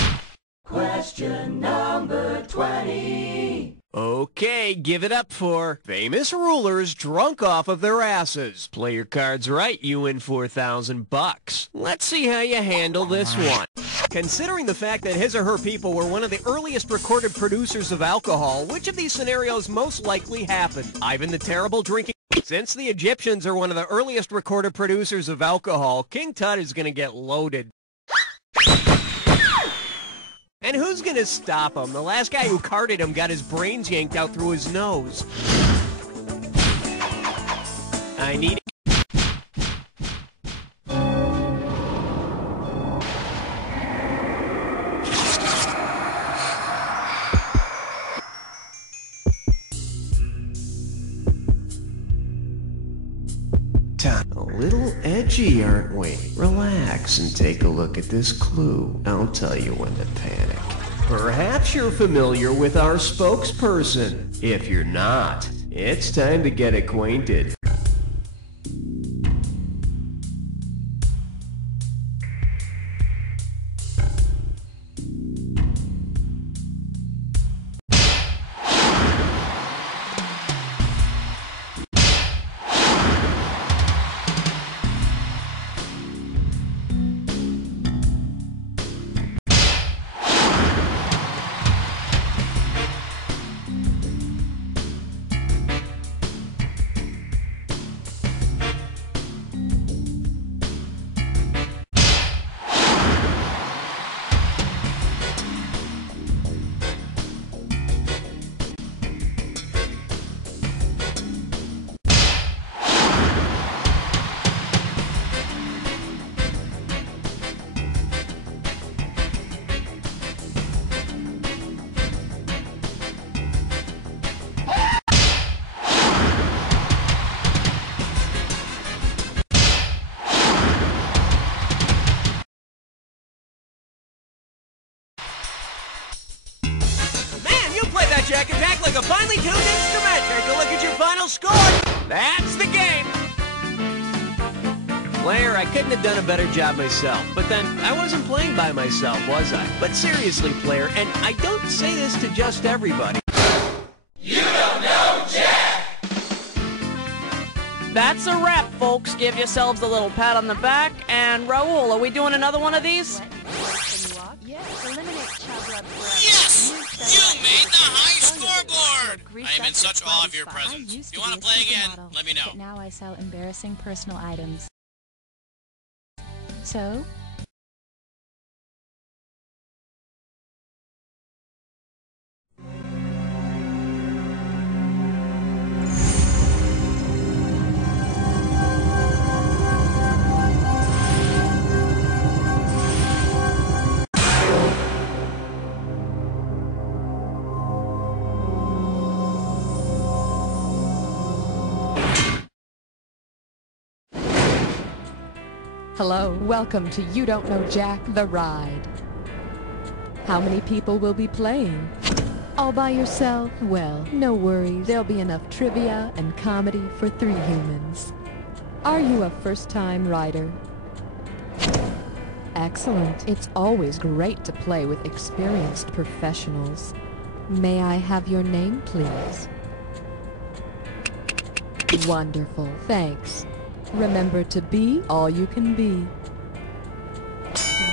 Question number 20. Okay, give it up for famous rulers drunk off of their asses. Play your cards right, you win $4,000. Let's see how you handle this one. Considering the fact that his or her people were one of the earliest recorded producers of alcohol, which of these scenarios most likely happened? Ivan the Terrible drinking... Since the Egyptians are one of the earliest recorded producers of alcohol, King Tut is going to get loaded. And who's going to stop him? The last guy who carded him got his brains yanked out through his nose. I need... A little edgy, aren't we? Relax and take a look at this clue. I'll tell you when to panic. Perhaps you're familiar with our spokesperson. If you're not, it's time to get acquainted. Jack attack like a finely tuned instrument. Take a look at your final score. That's the game. Player, I couldn't have done a better job myself. But then, I wasn't playing by myself, was I? But seriously, player, and I don't say this to just everybody. You don't know Jack! That's a wrap, folks. Give yourselves a little pat on the back. And Raul, are we doing another one of these? Yes! You made the high scoreboard! I am in such awe of your presence. If you want to play again, let me know. But now I sell embarrassing personal items. So? Hello, welcome to You Don't Know Jack, the ride. How many people will be playing? All by yourself? Well, no worries. There'll be enough trivia and comedy for 3 humans. Are you a first-time rider? Excellent. It's always great to play with experienced professionals. May I have your name, please? Wonderful. Thanks. Remember to be all you can be.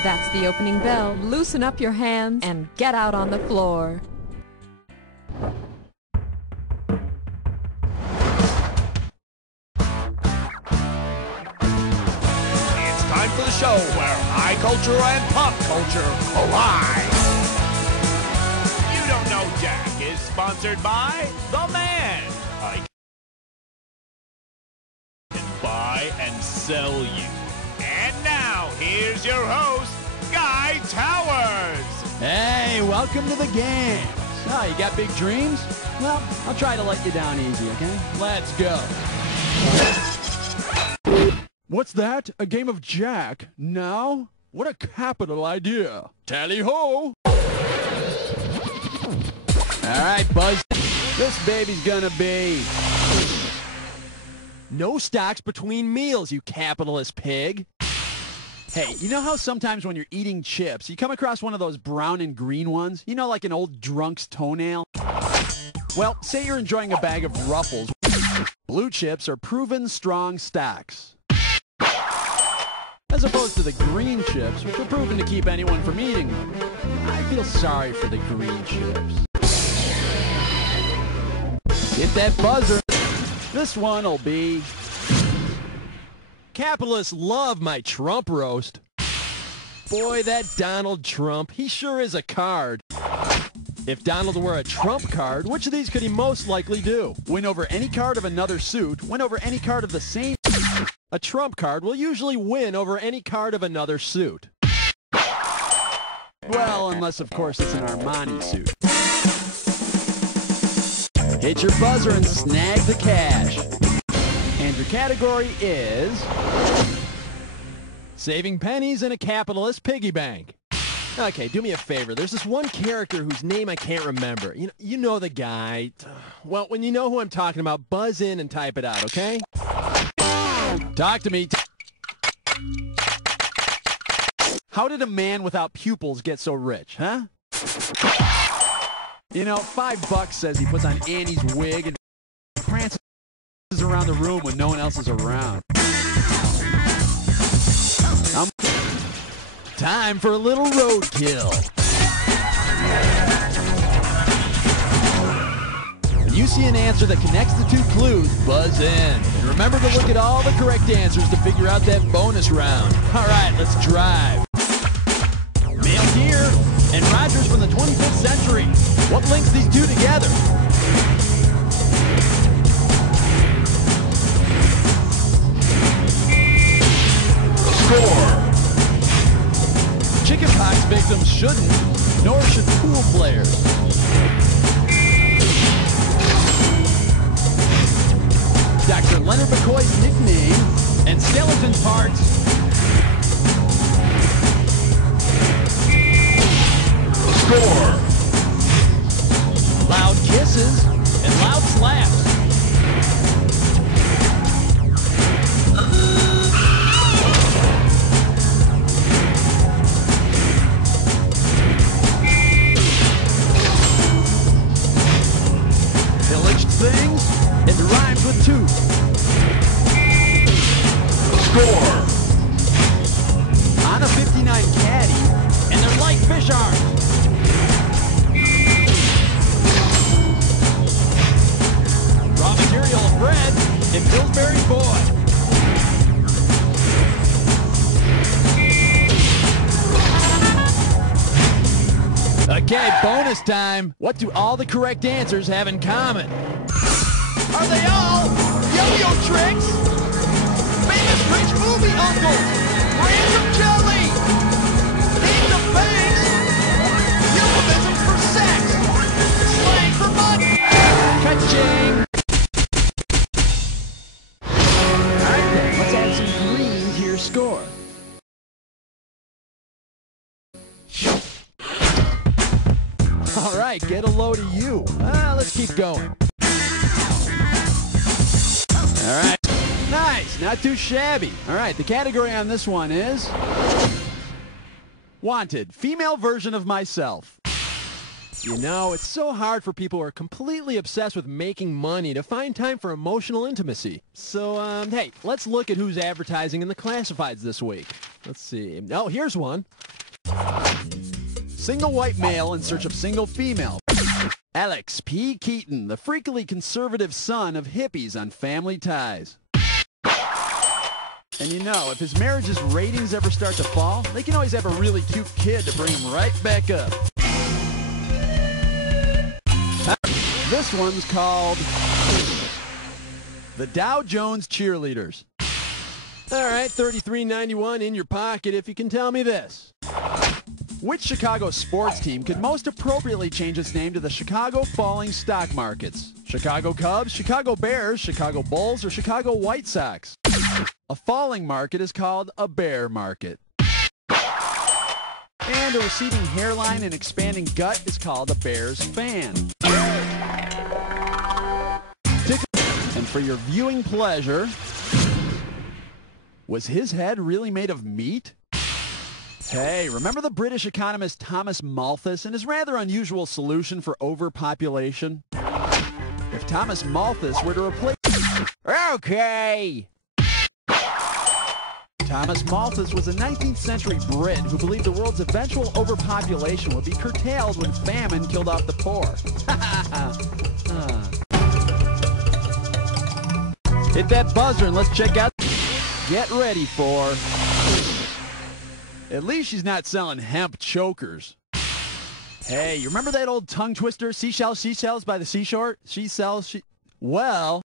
That's the opening bell. Loosen up your hands and get out on the floor. It's time for the show where high culture and pop culture collide. You Don't Know Jack is sponsored by The Man. Buy and sell you. And now, here's your host, Guy Towers. Hey, welcome to the game. Oh, you got big dreams? Well, I'll try to let you down easy, okay? Let's go. What's that? A game of Jack? Now? What a capital idea. Tally-ho! All right, Buzz. This baby's gonna be... No stocks between meals, you capitalist pig. Hey, you know how sometimes when you're eating chips, you come across one of those brown and green ones? You know, like an old drunk's toenail? Well, say you're enjoying a bag of Ruffles. Blue chips are proven strong stocks. As opposed to the green chips, which are proven to keep anyone from eating them. I feel sorry for the green chips. Hit that buzzer. This one'll be... Capitalists love my Trump roast. Boy, that Donald Trump, he sure is a card. If Donald were a Trump card, which of these could he most likely do? Win over any card of another suit, win over any card of the same... A Trump card will usually win over any card of another suit. Well, unless, of course, it's an Armani suit. Hit your buzzer and snag the cash. And your category is... Saving pennies in a capitalist piggy bank. Okay, do me a favor. There's this one character whose name I can't remember. You know the guy. Well, when you know who I'm talking about, buzz in and type it out, okay? Talk to me. How did a man without pupils get so rich, huh? You know, $5 says he puts on Annie's wig and prances around the room when no one else is around. Time for a little roadkill. When you see an answer that connects the two clues, buzz in. And remember to look at all the correct answers to figure out that bonus round. All right, let's drive. Male deer and Rogers from the 25th century. What links these two together? Score. Chickenpox victims shouldn't, nor should pool players. Dr. Leonard McCoy's nickname and skeleton parts. Score. Loud kisses and loud slaps. Pillaged things, it rhymes with two. Score. On a 59 caddy, and they're like fish arms. Raw material of bread in Pillsbury Boy. Okay, bonus time. What do all the correct answers have in common? Are they all yo-yo tricks? Famous rich movie uncles? Random jelly? Names of banks? Euphemisms for sex? Slang for money? Ka-ching! Alright then, let's add some green to your score. All right, get a load of you. Let's keep going. All right. Nice. Not too shabby. All right, the category on this one is wanted. Female version of myself. You know, it's so hard for people who are completely obsessed with making money to find time for emotional intimacy. So, hey, let's look at who's advertising in the classifieds this week. Let's see. Oh, here's one. Single white male in search of single female. Alex P. Keaton, the freakily conservative son of hippies on Family Ties. And you know, if his marriage's ratings ever start to fall, they can always have a really cute kid to bring him right back up. This one's called the Dow Jones Cheerleaders. All right, $33.91 in your pocket if you can tell me this. Which Chicago sports team could most appropriately change its name to the Chicago Falling Stock Markets? Chicago Cubs, Chicago Bears, Chicago Bulls, or Chicago White Sox? A falling market is called a bear market. And a receding hairline and expanding gut is called a Bears fan. And for your viewing pleasure, was his head really made of meat? Hey, remember the British economist Thomas Malthus and his rather unusual solution for overpopulation? If Thomas Malthus were to replace... Okay! Thomas Malthus was a 19th century Brit who believed the world's eventual overpopulation would be curtailed when famine killed off the poor. Hit that buzzer and let's check out... Get ready for... At least she's not selling hemp chokers. Hey, you remember that old tongue twister, seashells by the seashore? Well,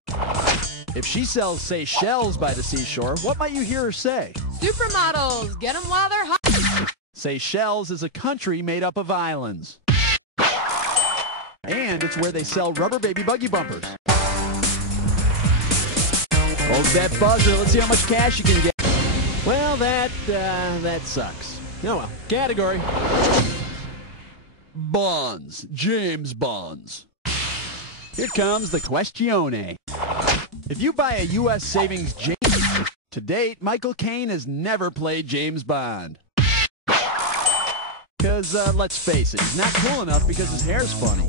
if she sells Seychelles by the seashore, what might you hear her say? Supermodels, get them while they're hot. Seychelles is a country made up of islands. And it's where they sell rubber baby buggy bumpers. Hold that buzzer, let's see how much cash you can get. Well, that sucks. Oh well. Category. Bonds. James Bonds. Here comes the questione. If you buy a U.S. savings James... To date, Michael Caine has never played James Bond. Because, let's face it, he's not cool enough because his hair's funny.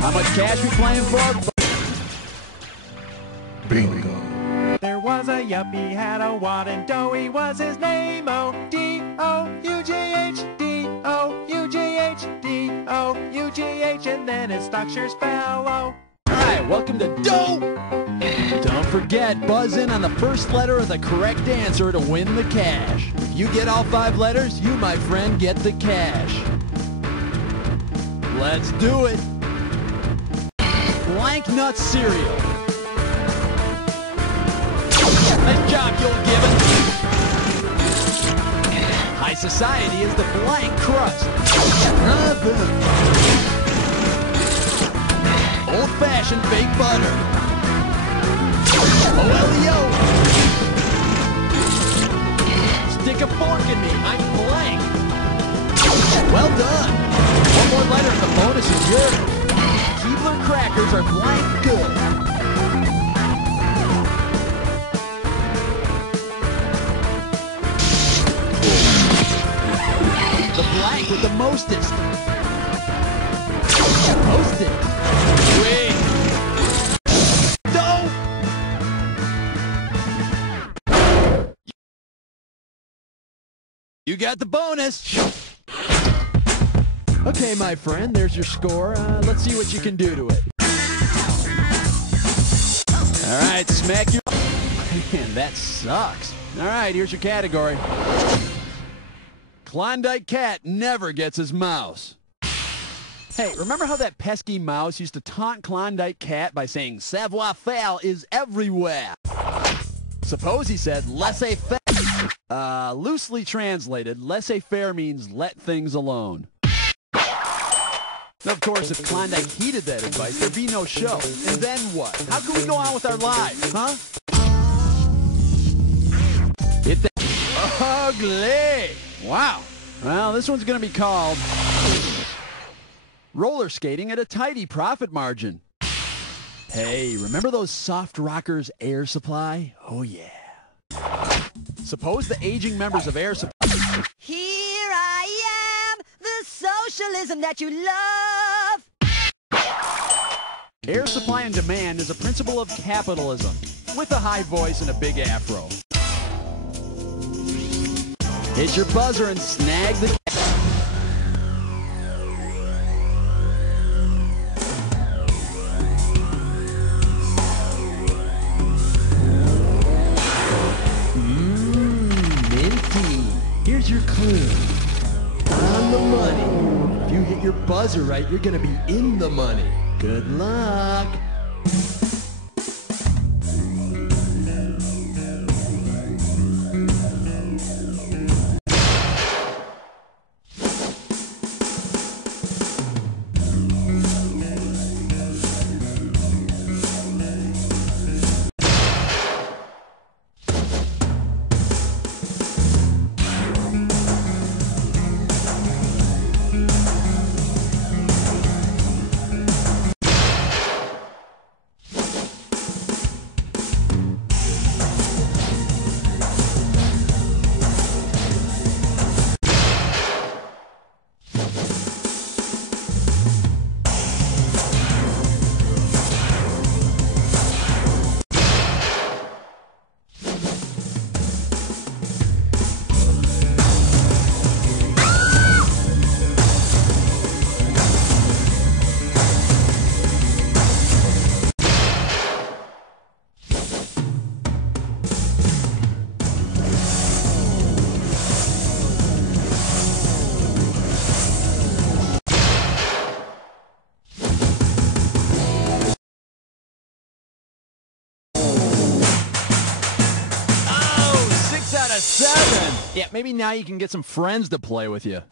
How much cash we playing for? Bingo. There was a yuppie, had a wad, and Doughy was his name. O-D-O-U-G-H, D-O-U-G-H, D-O-U-G-H, and then his stock shares fell. All right, welcome to Dough. Don't forget, buzz in on the first letter of the correct answer to win the cash. If you get all 5 letters, you, my friend, get the cash. Let's do it. Blank nut cereal. Nice job, you'll given. High society is the blank crust. Old-fashioned fake butter. OLEO. Stick a fork in me, I'm blank. Well done. One more letter and the bonus is yours. Keebler crackers are blank good. The blank with the mostest. Mostest. Wait. No! You got the bonus. Okay, my friend, there's your score. Let's see what you can do to it. All right, smack your... Man, that sucks. All right, here's your category. Klondike Cat never gets his mouse. Hey, remember how that pesky mouse used to taunt Klondike Cat by saying savoir-faire is everywhere? Suppose he said laissez-faire. Loosely translated, laissez-faire means let things alone. Now, of course, if Klondike heeded that advice, there'd be no show. And then what? How can we go on with our lives, huh? Hit that ugly! Wow. Well, this one's going to be called roller skating at a tidy profit margin. Hey, remember those soft rockers Air Supply? Oh, yeah. Suppose the aging members of Air Supply... Here I am, the socialism that you love. Air supply and demand is a principle of capitalism, with a high voice and a big afro. Hit your buzzer and snag the... Minty. Here's your clue. On the money. If you hit your buzzer right, you're gonna be in the money. Good luck. Yeah, maybe now you can get some friends to play with you.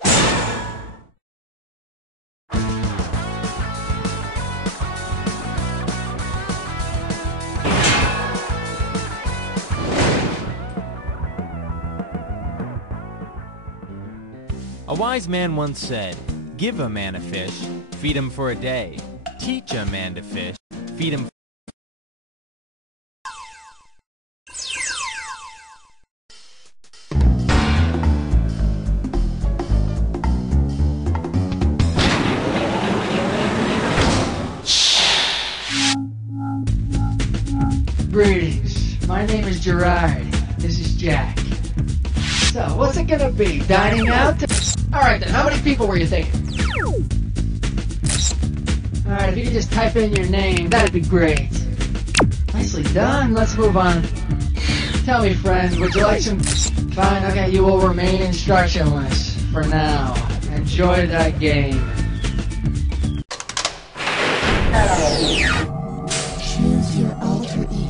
wise man once said, give a man a fish, feed him for a day. Teach a man to fish, feed him. Greetings. My name is Gerard. This is Jack. So, what's it gonna be? Dining out? Alright then, how many people were you thinking? Alright, if you could just type in your name, that'd be great. Nicely done. Let's move on. Tell me, friend, would you like some... Fine, okay, you will remain instructionless for now. Enjoy that game. Choose your alter ego.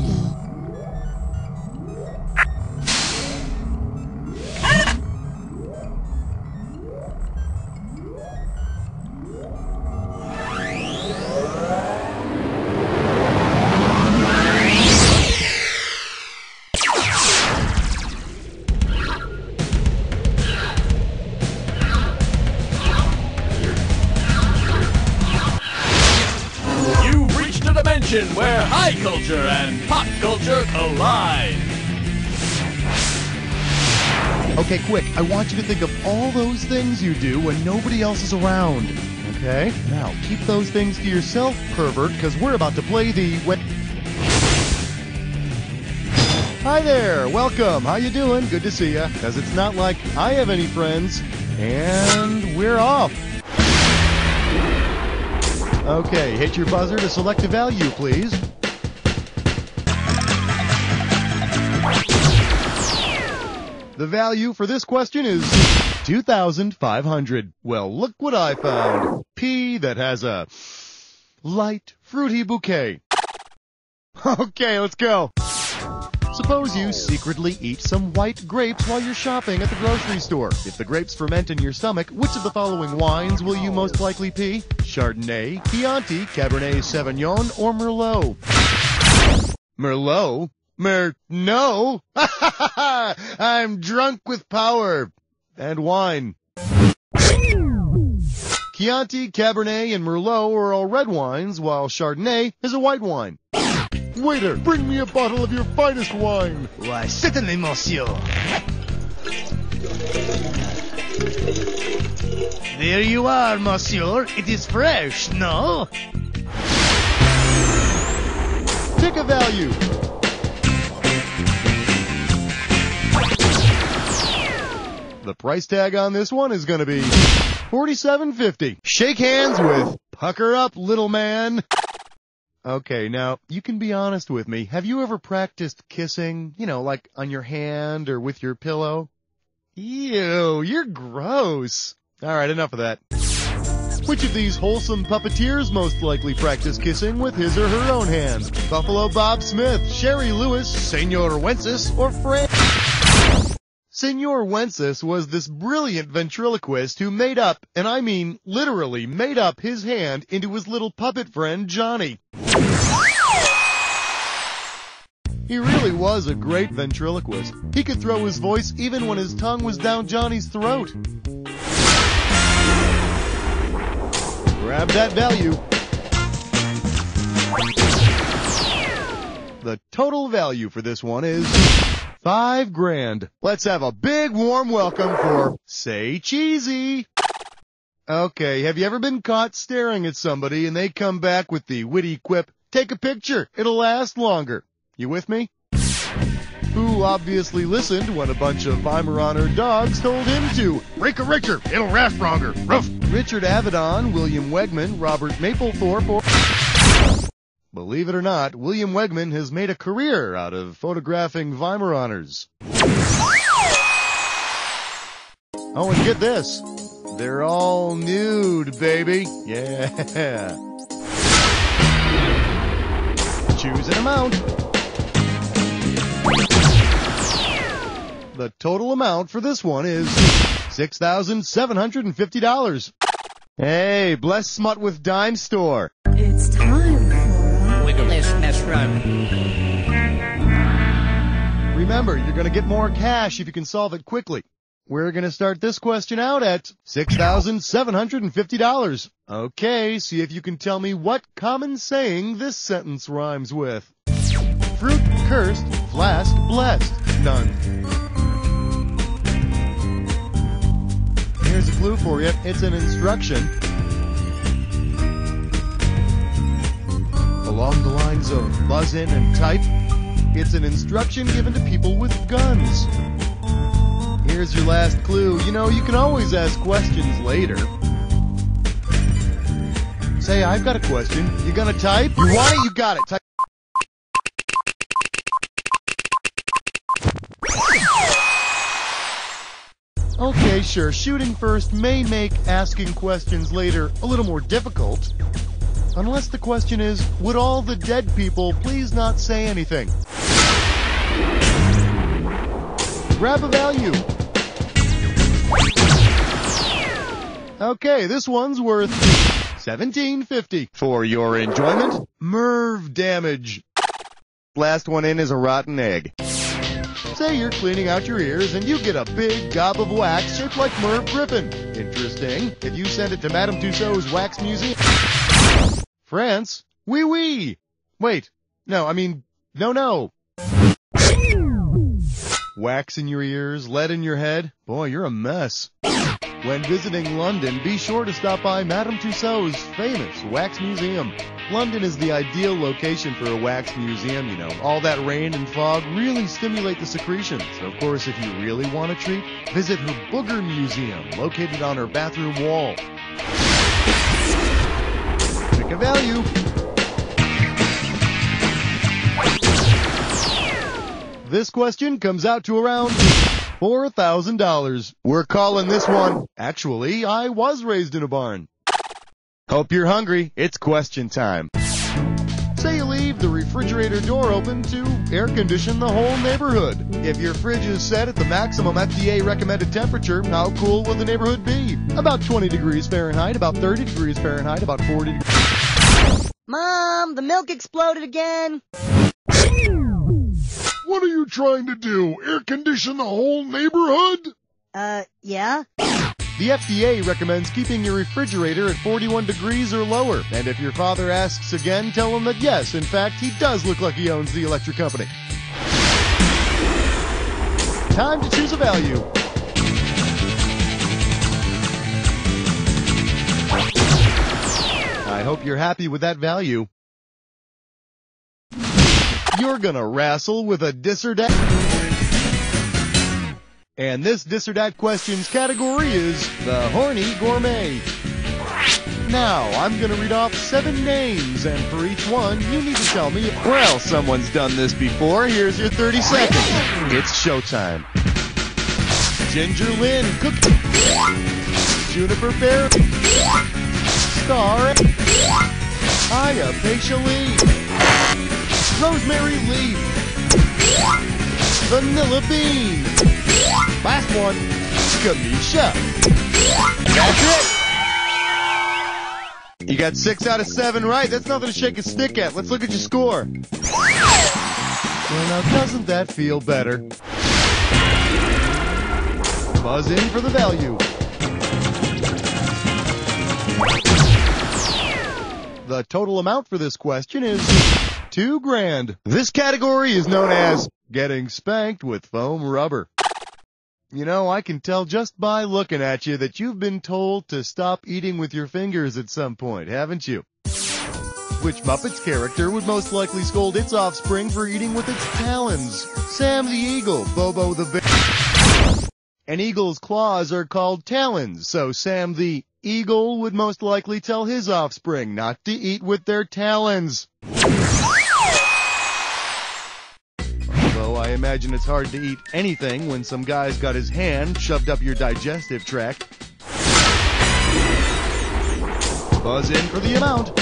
Where high culture and pop culture collide. Okay, quick. I want you to think of all those things you do when nobody else is around. Okay? Now, keep those things to yourself, pervert, because we're about to play the... Hi there. Welcome. How you doing? Good to see ya. Because it's not like I have any friends. And we're off. Okay, hit your buzzer to select a value, please. The value for this question is 2,500. Well, look what I found. P that has a light, fruity bouquet. Okay, let's go. Suppose you secretly eat some white grapes while you're shopping at the grocery store. If the grapes ferment in your stomach, which of the following wines will you most likely pee? Chardonnay, Chianti, Cabernet Sauvignon, or Merlot? Merlot? No! I'm drunk with power. And wine. Chianti, Cabernet, and Merlot are all red wines, while Chardonnay is a white wine. Waiter, bring me a bottle of your finest wine. Why, certainly, monsieur. There you are, monsieur. It is fresh, no? Pick a value. The price tag on this one is going to be $47.50. Shake hands with Pucker Up, little man. Okay, now, you can be honest with me. Have you ever practiced kissing, like on your hand or with your pillow? Ew, you're gross. Alright, enough of that. Which of these wholesome puppeteers most likely practiced kissing with his or her own hand? Buffalo Bob Smith, Sherry Lewis, Senor Wences, or Frank? Senor Wences was this brilliant ventriloquist who made up, and I mean literally made up, his hand into his little puppet friend Johnny. He really was a great ventriloquist. He could throw his voice even when his tongue was down Johnny's throat. Grab that value. The total value for this one is $5,000. Let's have a big warm welcome for Say Cheesy. Okay, have you ever been caught staring at somebody and they come back with the witty quip, take a picture, it'll last longer? You with me? Who obviously listened when a bunch of Weimaraner dogs told him to rake a richer, it'll last longer. Ruff. Richard Avedon, William Wegman, Robert Mapplethorpe, or... Believe it or not, William Wegman has made a career out of photographing Weimaraners. Oh, and get this. They're all nude, baby. Yeah. Choose an amount. The total amount for this one is $6,750. Hey, bless Smut with Dime Store. It's time for Let's run. Remember, you're going to get more cash if you can solve it quickly. We're going to start this question out at $6,750. Okay, see if you can tell me what common saying this sentence rhymes with. Fruit cursed, flask blessed. None. Here's a clue for you. It's an instruction. Along the lines of buzz in and type, it's an instruction given to people with guns. Here's your last clue. You know, you can always ask questions later. Say, I've got a question. You gonna type? You want it? You got it. Type. Okay, sure. Shooting first may make asking questions later a little more difficult. Unless the question is, would all the dead people please not say anything? Grab a value. Okay, this one's worth $17.50. For your enjoyment, Merv damage. Last one in is a rotten egg. Say you're cleaning out your ears and you get a big gob of wax shaped like Merv Griffin. Interesting. If you send it to Madame Tussauds Wax Museum, France, oui oui. Wait, no, I mean, no. Wax in your ears, lead in your head. Boy, you're a mess. When visiting London, be sure to stop by Madame Tussauds' famous wax museum. London is the ideal location for a wax museum, you know. All that rain and fog really stimulate the secretions. Of course, if you really want a treat, visit her Booger Museum, located on her bathroom wall. Pick a value. This question comes out to around $4,000. We're calling this one, actually, I was raised in a barn. Hope you're hungry. It's question time. Say you leave the refrigerator door open to air condition the whole neighborhood. If your fridge is set at the maximum FDA recommended temperature, how cool will the neighborhood be? About 20 degrees Fahrenheit, about 30 degrees Fahrenheit, about 40 degrees. Mom, the milk exploded again. What are you trying to do? Air condition the whole neighborhood? Yeah. The FDA recommends keeping your refrigerator at 41 degrees or lower. And if your father asks again, tell him that yes, in fact, he does look like he owns the electric company. Time to choose a value. I hope you're happy with that value. You're gonna wrestle with a dis or dat. And this dis or dat questions category is the Horny Gourmet. Now, I'm gonna read off 7 names, and for each one, you need to tell me, well, someone's done this before. Here's your 30 seconds. It's showtime. Ginger Lynn, Cookie, Juniper Bear, Star, Aya Paisha Lee, Rosemary Leaf, Vanilla Bean. Last one, Kamisha. That's it. You got 6 out of 7 right. That's nothing to shake a stick at. Let's look at your score. Well, now, doesn't that feel better? Buzz in for the value. The total amount for this question is $2,000. This category is known as getting spanked with foam rubber. You know, I can tell just by looking at you that you've been told to stop eating with your fingers at some point, haven't you? Which Muppets character would most likely scold its offspring for eating with its talons? Sam the Eagle, Bobo the Bear. An eagle's claws are called talons, so Sam the Eagle would most likely tell his offspring not to eat with their talons. Although I imagine it's hard to eat anything when some guy's got his hand shoved up your digestive tract. Buzz in for the amount.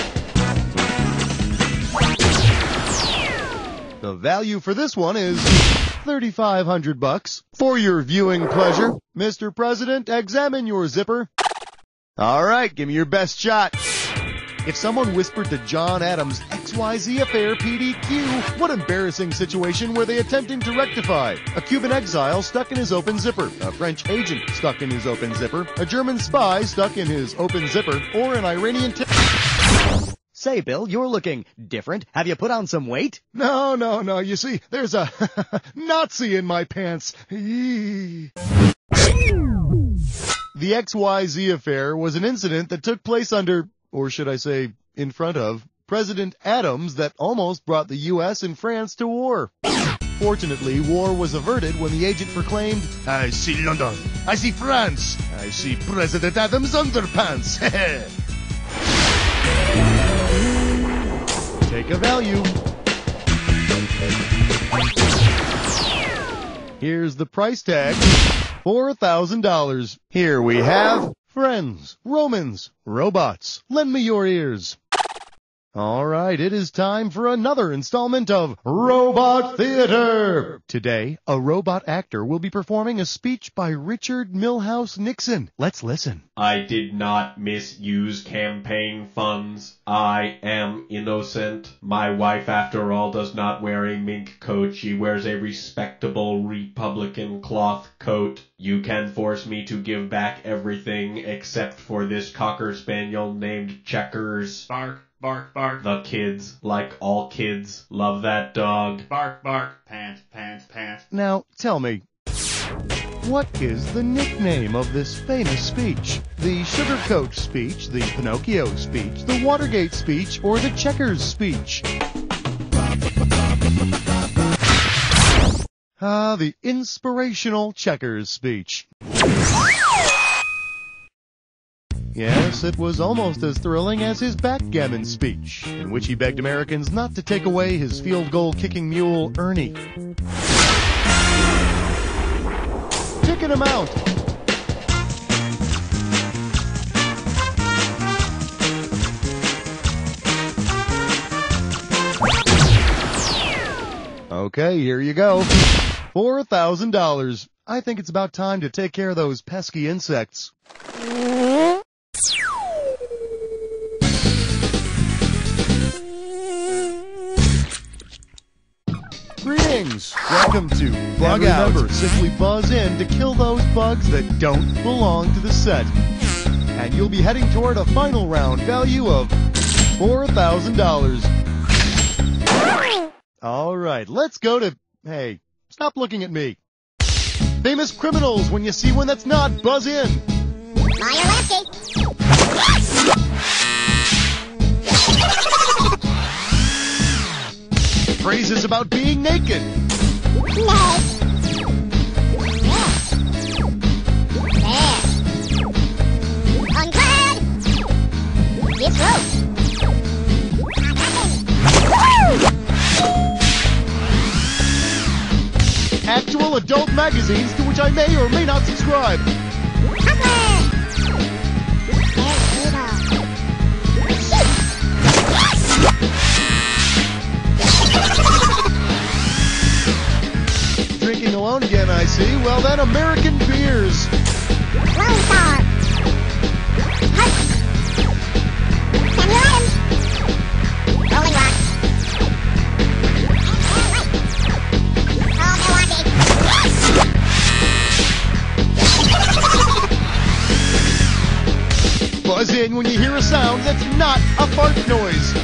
The value for this one is $3,500. For your viewing pleasure, Mr. President, examine your zipper. All right, give me your best shot. If someone whispered to John Adams' ex XYZ affair PDQ. What embarrassing situation were they attempting to rectify? A Cuban exile stuck in his open zipper, a French agent stuck in his open zipper, a German spy stuck in his open zipper, or an Iranian Say, Bill, you're looking different. Have you put on some weight? No. You see, there's a Nazi in my pants. The XYZ affair was an incident that took place under, or should I say, in front of, President Adams that almost brought the U.S. and France to war. Fortunately, war was averted when the agent proclaimed, "I see London. I see France. I see President Adams' underpants." Take a value. Here's the price tag. $4,000. Here we have friends, Romans, robots. Lend me your ears. All right, it is time for another installment of Robot Theater. Today, a robot actor will be performing a speech by Richard Milhouse Nixon. Let's listen. I did not misuse campaign funds. I am innocent. My wife, after all, does not wear a mink coat. She wears a respectable Republican cloth coat. You can force me to give back everything except for this Cocker Spaniel named Checkers. Bark. Bark, bark. The kids, like all kids, love that dog. Bark, bark. Pant, pant, pant. Now, tell me, what is the nickname of this famous speech? The Sugarcoat speech, the Pinocchio speech, the Watergate speech, or the Checkers speech? The inspirational Checkers speech. Yes, it was almost as thrilling as his backgammon speech, in which he begged Americans not to take away his field goal kicking mule, Ernie. Ticket him out! Okay, here you go. $4,000. I think it's about time to take care of those pesky insects. Greetings! Welcome to Bug Out. Remember, simply buzz in to kill those bugs that don't belong to the set. And you'll be heading toward a final round value of $4,000. Alright, let's go to... Hey, stop looking at me. Famous criminals, when you see one that's not, buzz in. Mario Lasky. Phrases about being naked. No. Unclad. It's gross. Actual adult magazines to which I may or may not subscribe. Drinking alone again, I see. Well then, American beers. Lone Star. Samuel Adams. Rolling Rock. Buzz in when you hear a sound that's not a fart noise.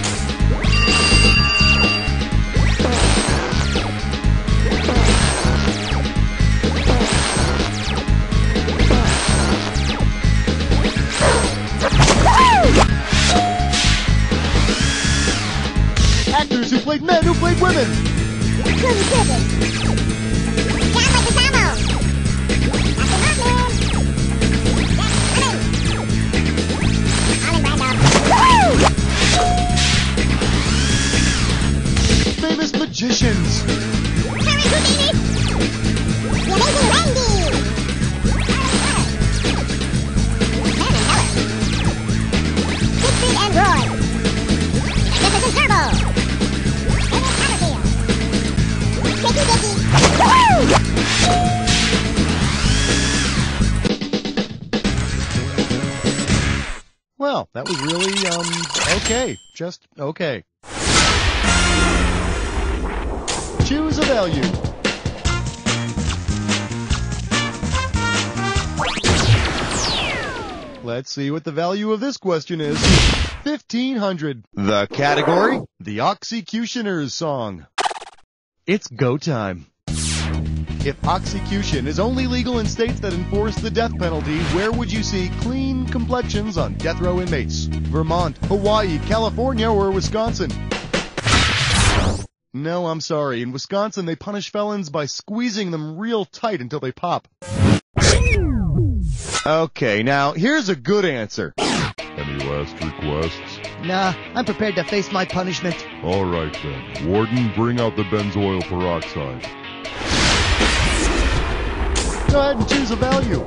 Actors who played men who played women. Famous magicians. Well, that was really, okay. Just okay. value. Let's see what the value of this question is. $1,500. The category? The Executioner's Song. It's go time. If execution is only legal in states that enforce the death penalty, where would you see clean complexions on death row inmates? Vermont, Hawaii, California, or Wisconsin? No, I'm sorry. In Wisconsin, they punish felons by squeezing them real tight until they pop. Okay, now, here's a good answer. Any last requests? Nah, I'm prepared to face my punishment. All right then. Warden, bring out the benzoyl peroxide. Go ahead and choose a value.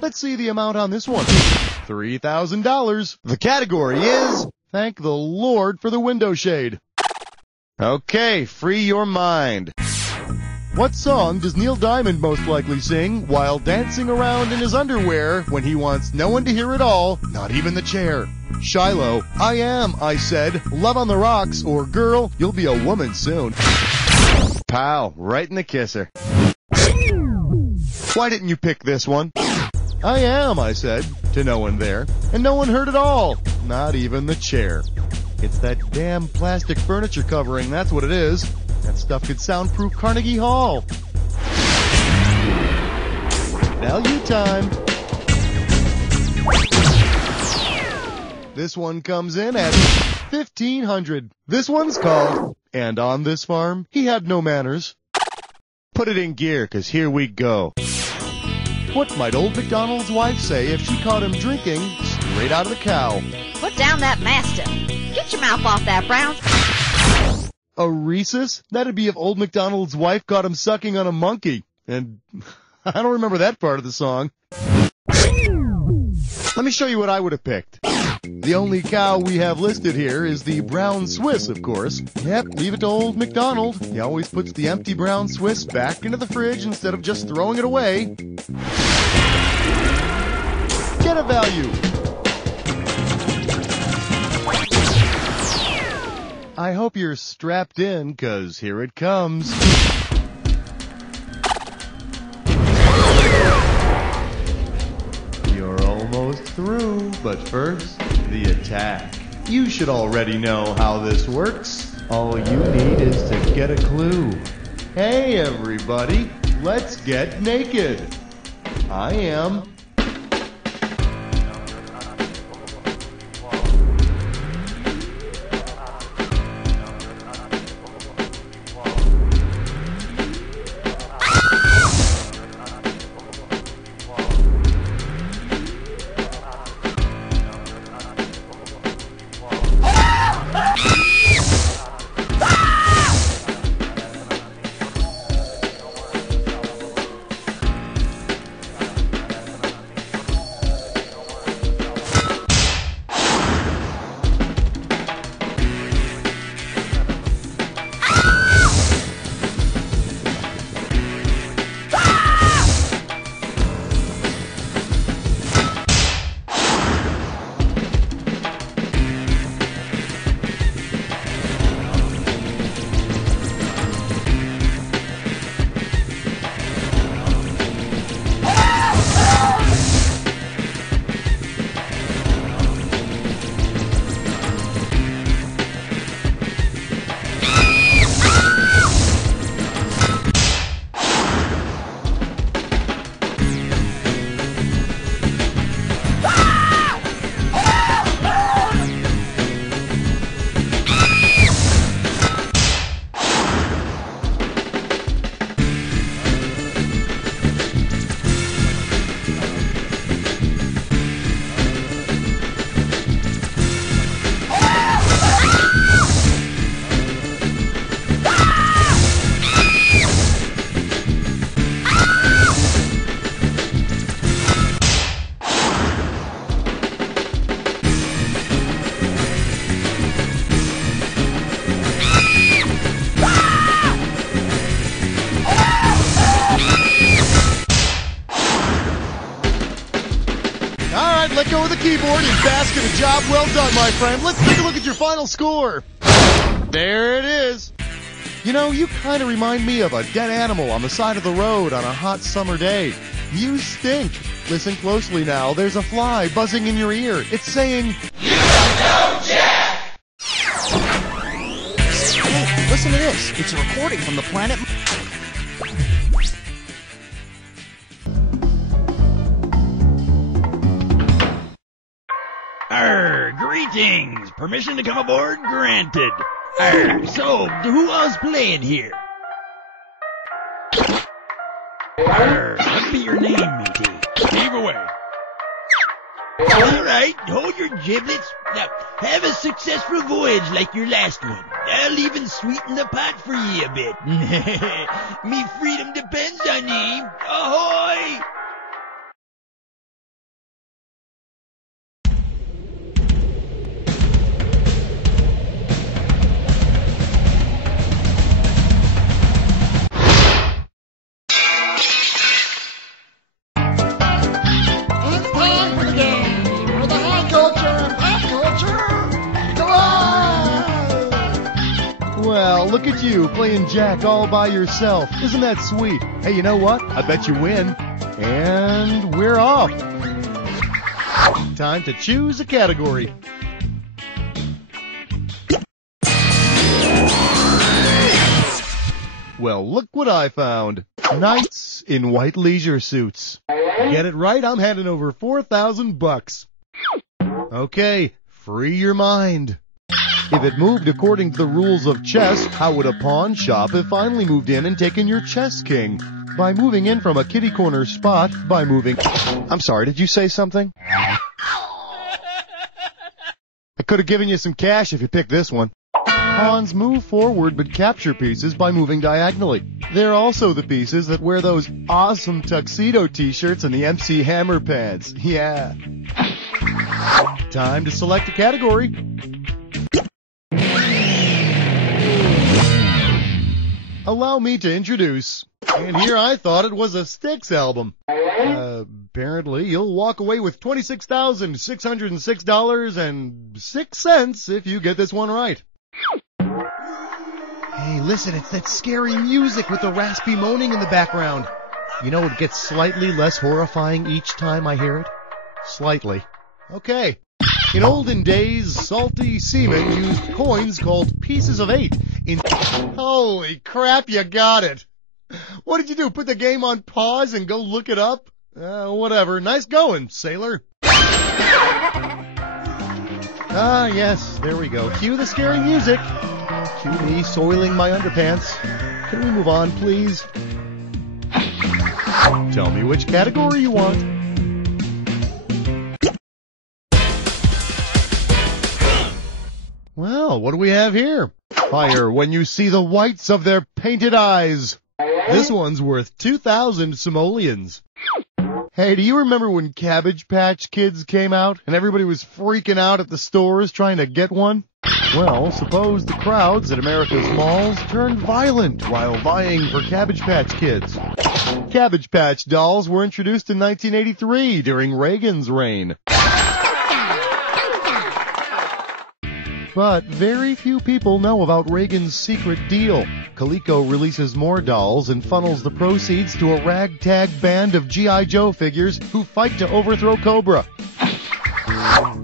Let's see the amount on this one. $3,000. The category is, thank the Lord for the window shade. Okay, free your mind. What song does Neil Diamond most likely sing while dancing around in his underwear when he wants no one to hear it all, not even the chair? Shiloh, I Am, I Said, Love on the Rocks, or Girl, You'll Be a Woman Soon. Pow, right in the kisser. Why didn't you pick this one? I am, I said, to no one there, and no one heard at all, not even the chair. It's that damn plastic furniture covering, that's what it is. That stuff could soundproof Carnegie Hall. Value time. This one comes in at $1,500. This one's called, And on This Farm, He Had No Manners. Put it in gear, 'cause here we go. What might old MacDonald's wife say if she caught him drinking straight out of the cow? Put down that mastiff. Get your mouth off that, Brown. A rhesus? That'd be if old MacDonald's wife caught him sucking on a monkey. And I don't remember that part of the song. Let me show you what I would have picked. The only cow we have listed here is the brown Swiss, of course. Yep, leave it to old MacDonald. He always puts the empty brown Swiss back into the fridge instead of just throwing it away. Get a value. I hope you're strapped in, 'cause here it comes. You're almost through, but first, the attack. You should already know how this works. All you need is to get a clue. Hey everybody, let's get naked. I am. keyboard and bask in a job well done, my friend. Let's take a look at your final score. There it is. You know, you kind of remind me of a dead animal on the side of the road on a hot summer day. You stink. Listen closely now. There's a fly buzzing in your ear. It's saying, "You don't know Jack!" Hey, listen to this. It's a recording from the planet... Greetings! Permission to come aboard granted. So, who all's playing here? What be your name, matey? Heave away. All right, hold your giblets. Now, have a successful voyage like your last one. I'll even sweeten the pot for ye a bit. Me freedom depends on ye. Ahoy! Well, look at you, playing Jack all by yourself. Isn't that sweet? Hey, you know what? I bet you win. And we're off. Time to choose a category. Well, look what I found. Knights in white leisure suits. Get it right? I'm handing over $4,000. Okay, free your mind. If it moved according to the rules of chess, how would a pawn shop have finally moved in and taken your chess king? By moving in from a kitty corner spot, by moving... I'm sorry, did you say something? I could have given you some cash if you picked this one. Pawns move forward but capture pieces by moving diagonally. They're also the pieces that wear those awesome tuxedo t-shirts and the MC Hammer pants. Yeah. Time to select a category. Allow me to introduce. And here I thought it was a Styx album. Apparently you'll walk away with $26,606.06 if you get this one right. Hey, listen, it's that scary music with the raspy moaning in the background. You know, it gets slightly less horrifying each time I hear it. Slightly. Okay. In olden days, salty seamen used coins called pieces of 8 in... Holy crap, you got it! What did you do, put the game on pause and go look it up? Whatever. Nice going, sailor. Ah, yes, there we go. Cue the scary music. Cue me soiling my underpants. Can we move on, please? Tell me which category you want. Well, what do we have here? Fire when you see the whites of their painted eyes. This one's worth 2,000 simoleons. Hey, do you remember when Cabbage Patch Kids came out and everybody was freaking out at the stores trying to get one? Well, suppose the crowds at America's malls turned violent while vying for Cabbage Patch Kids. Cabbage Patch dolls were introduced in 1983 during Reagan's reign. But very few people know about Reagan's secret deal. Coleco releases more dolls and funnels the proceeds to a ragtag band of G.I. Joe figures who fight to overthrow Cobra.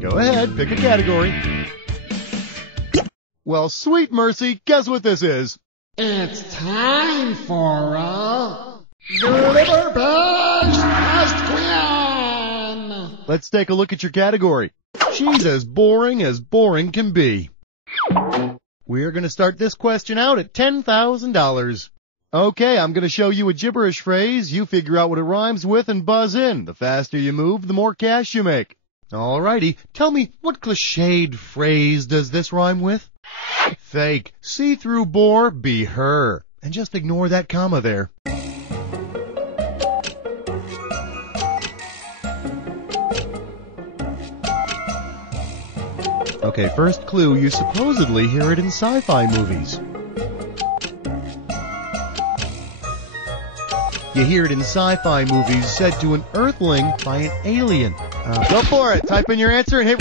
Go ahead, pick a category. Well, sweet mercy, guess what this is? It's time for a Glitter-Bashed Queen! Let's take a look at your category. She's as boring can be. We're going to start this question out at $10,000. Okay, I'm going to show you a gibberish phrase. You figure out what it rhymes with and buzz in. The faster you move, the more cash you make. Alrighty, tell me, what cliched phrase does this rhyme with? Fake. See-through bore, be her. And just ignore that comma there. Okay, first clue, you supposedly hear it in sci-fi movies. You hear it in sci-fi movies said to an earthling by an alien. Go for it. Type in your answer and hit...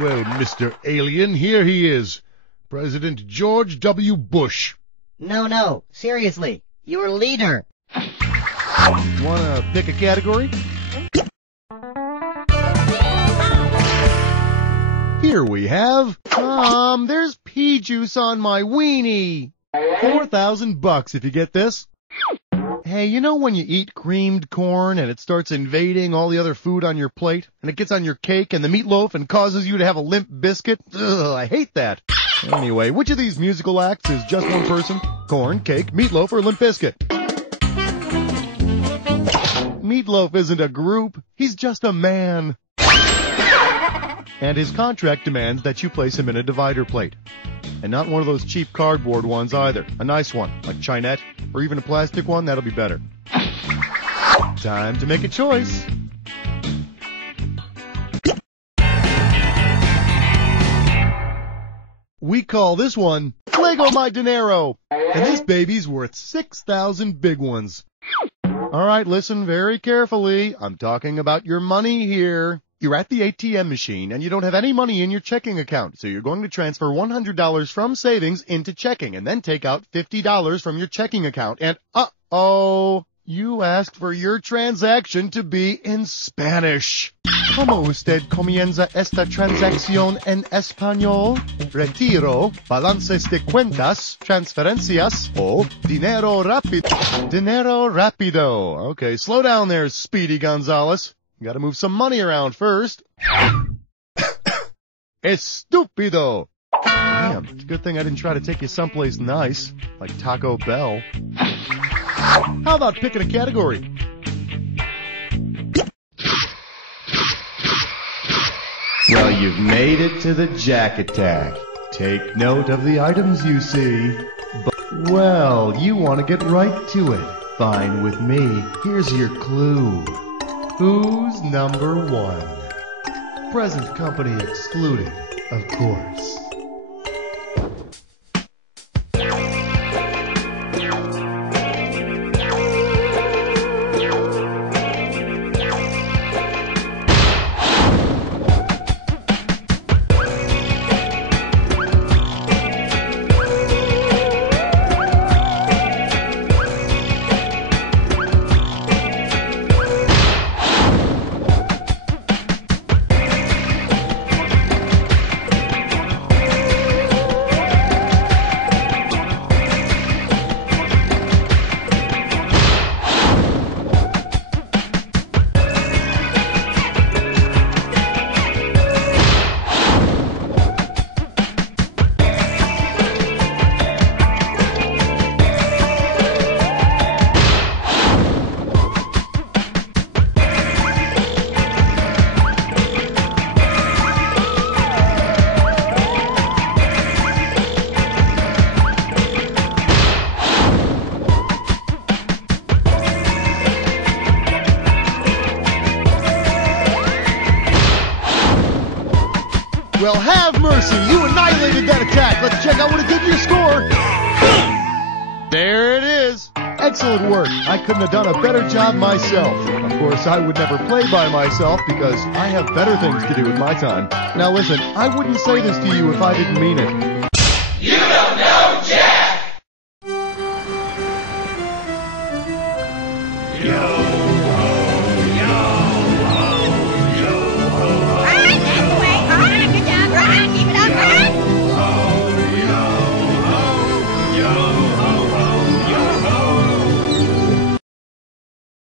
Well, Mr. Alien, here he is. President George W. Bush. No, seriously. Your leader. Wanna pick a category? Here we have, there's pea juice on my weenie. $4,000 if you get this. Hey, you know when you eat creamed corn and it starts invading all the other food on your plate? And it gets on your cake and the meatloaf and causes you to have a limp biscuit? Ugh, I hate that. Anyway, which of these musical acts is just one person? Corn, cake, meatloaf, or limp biscuit? Meatloaf isn't a group. He's just a man. And his contract demands that you place him in a divider plate. And not one of those cheap cardboard ones either. A nice one, like Chinette, or even a plastic one, that'll be better. Time to make a choice. We call this one Lego My Dinero. And this baby's worth 6,000 big ones. Alright, listen very carefully. I'm talking about your money here. You're at the ATM machine and you don't have any money in your checking account, so you're going to transfer $100 from savings into checking and then take out $50 from your checking account. And uh-oh, you asked for your transaction to be in Spanish. ¿Cómo usted comienza esta transacción en español? Retiro, balances de cuentas, transferencias, o dinero rápido. Dinero rápido. Okay, slow down there, Speedy Gonzales. You gotta move some money around first. Estúpido. Damn, it's a good thing I didn't try to take you someplace nice, like Taco Bell. How about picking a category? Well, you've made it to the Jack Attack. Take note of the items you see. But, well, you want to get right to it. Fine with me. Here's your clue. Who's number one? Present company excluded, of course. Well, have mercy. You annihilated that attack. Let's check out what it did to your score. There it is. Excellent work. I couldn't have done a better job myself. Of course, I would never play by myself because I have better things to do with my time. Now listen, I wouldn't say this to you if I didn't mean it. You don't know.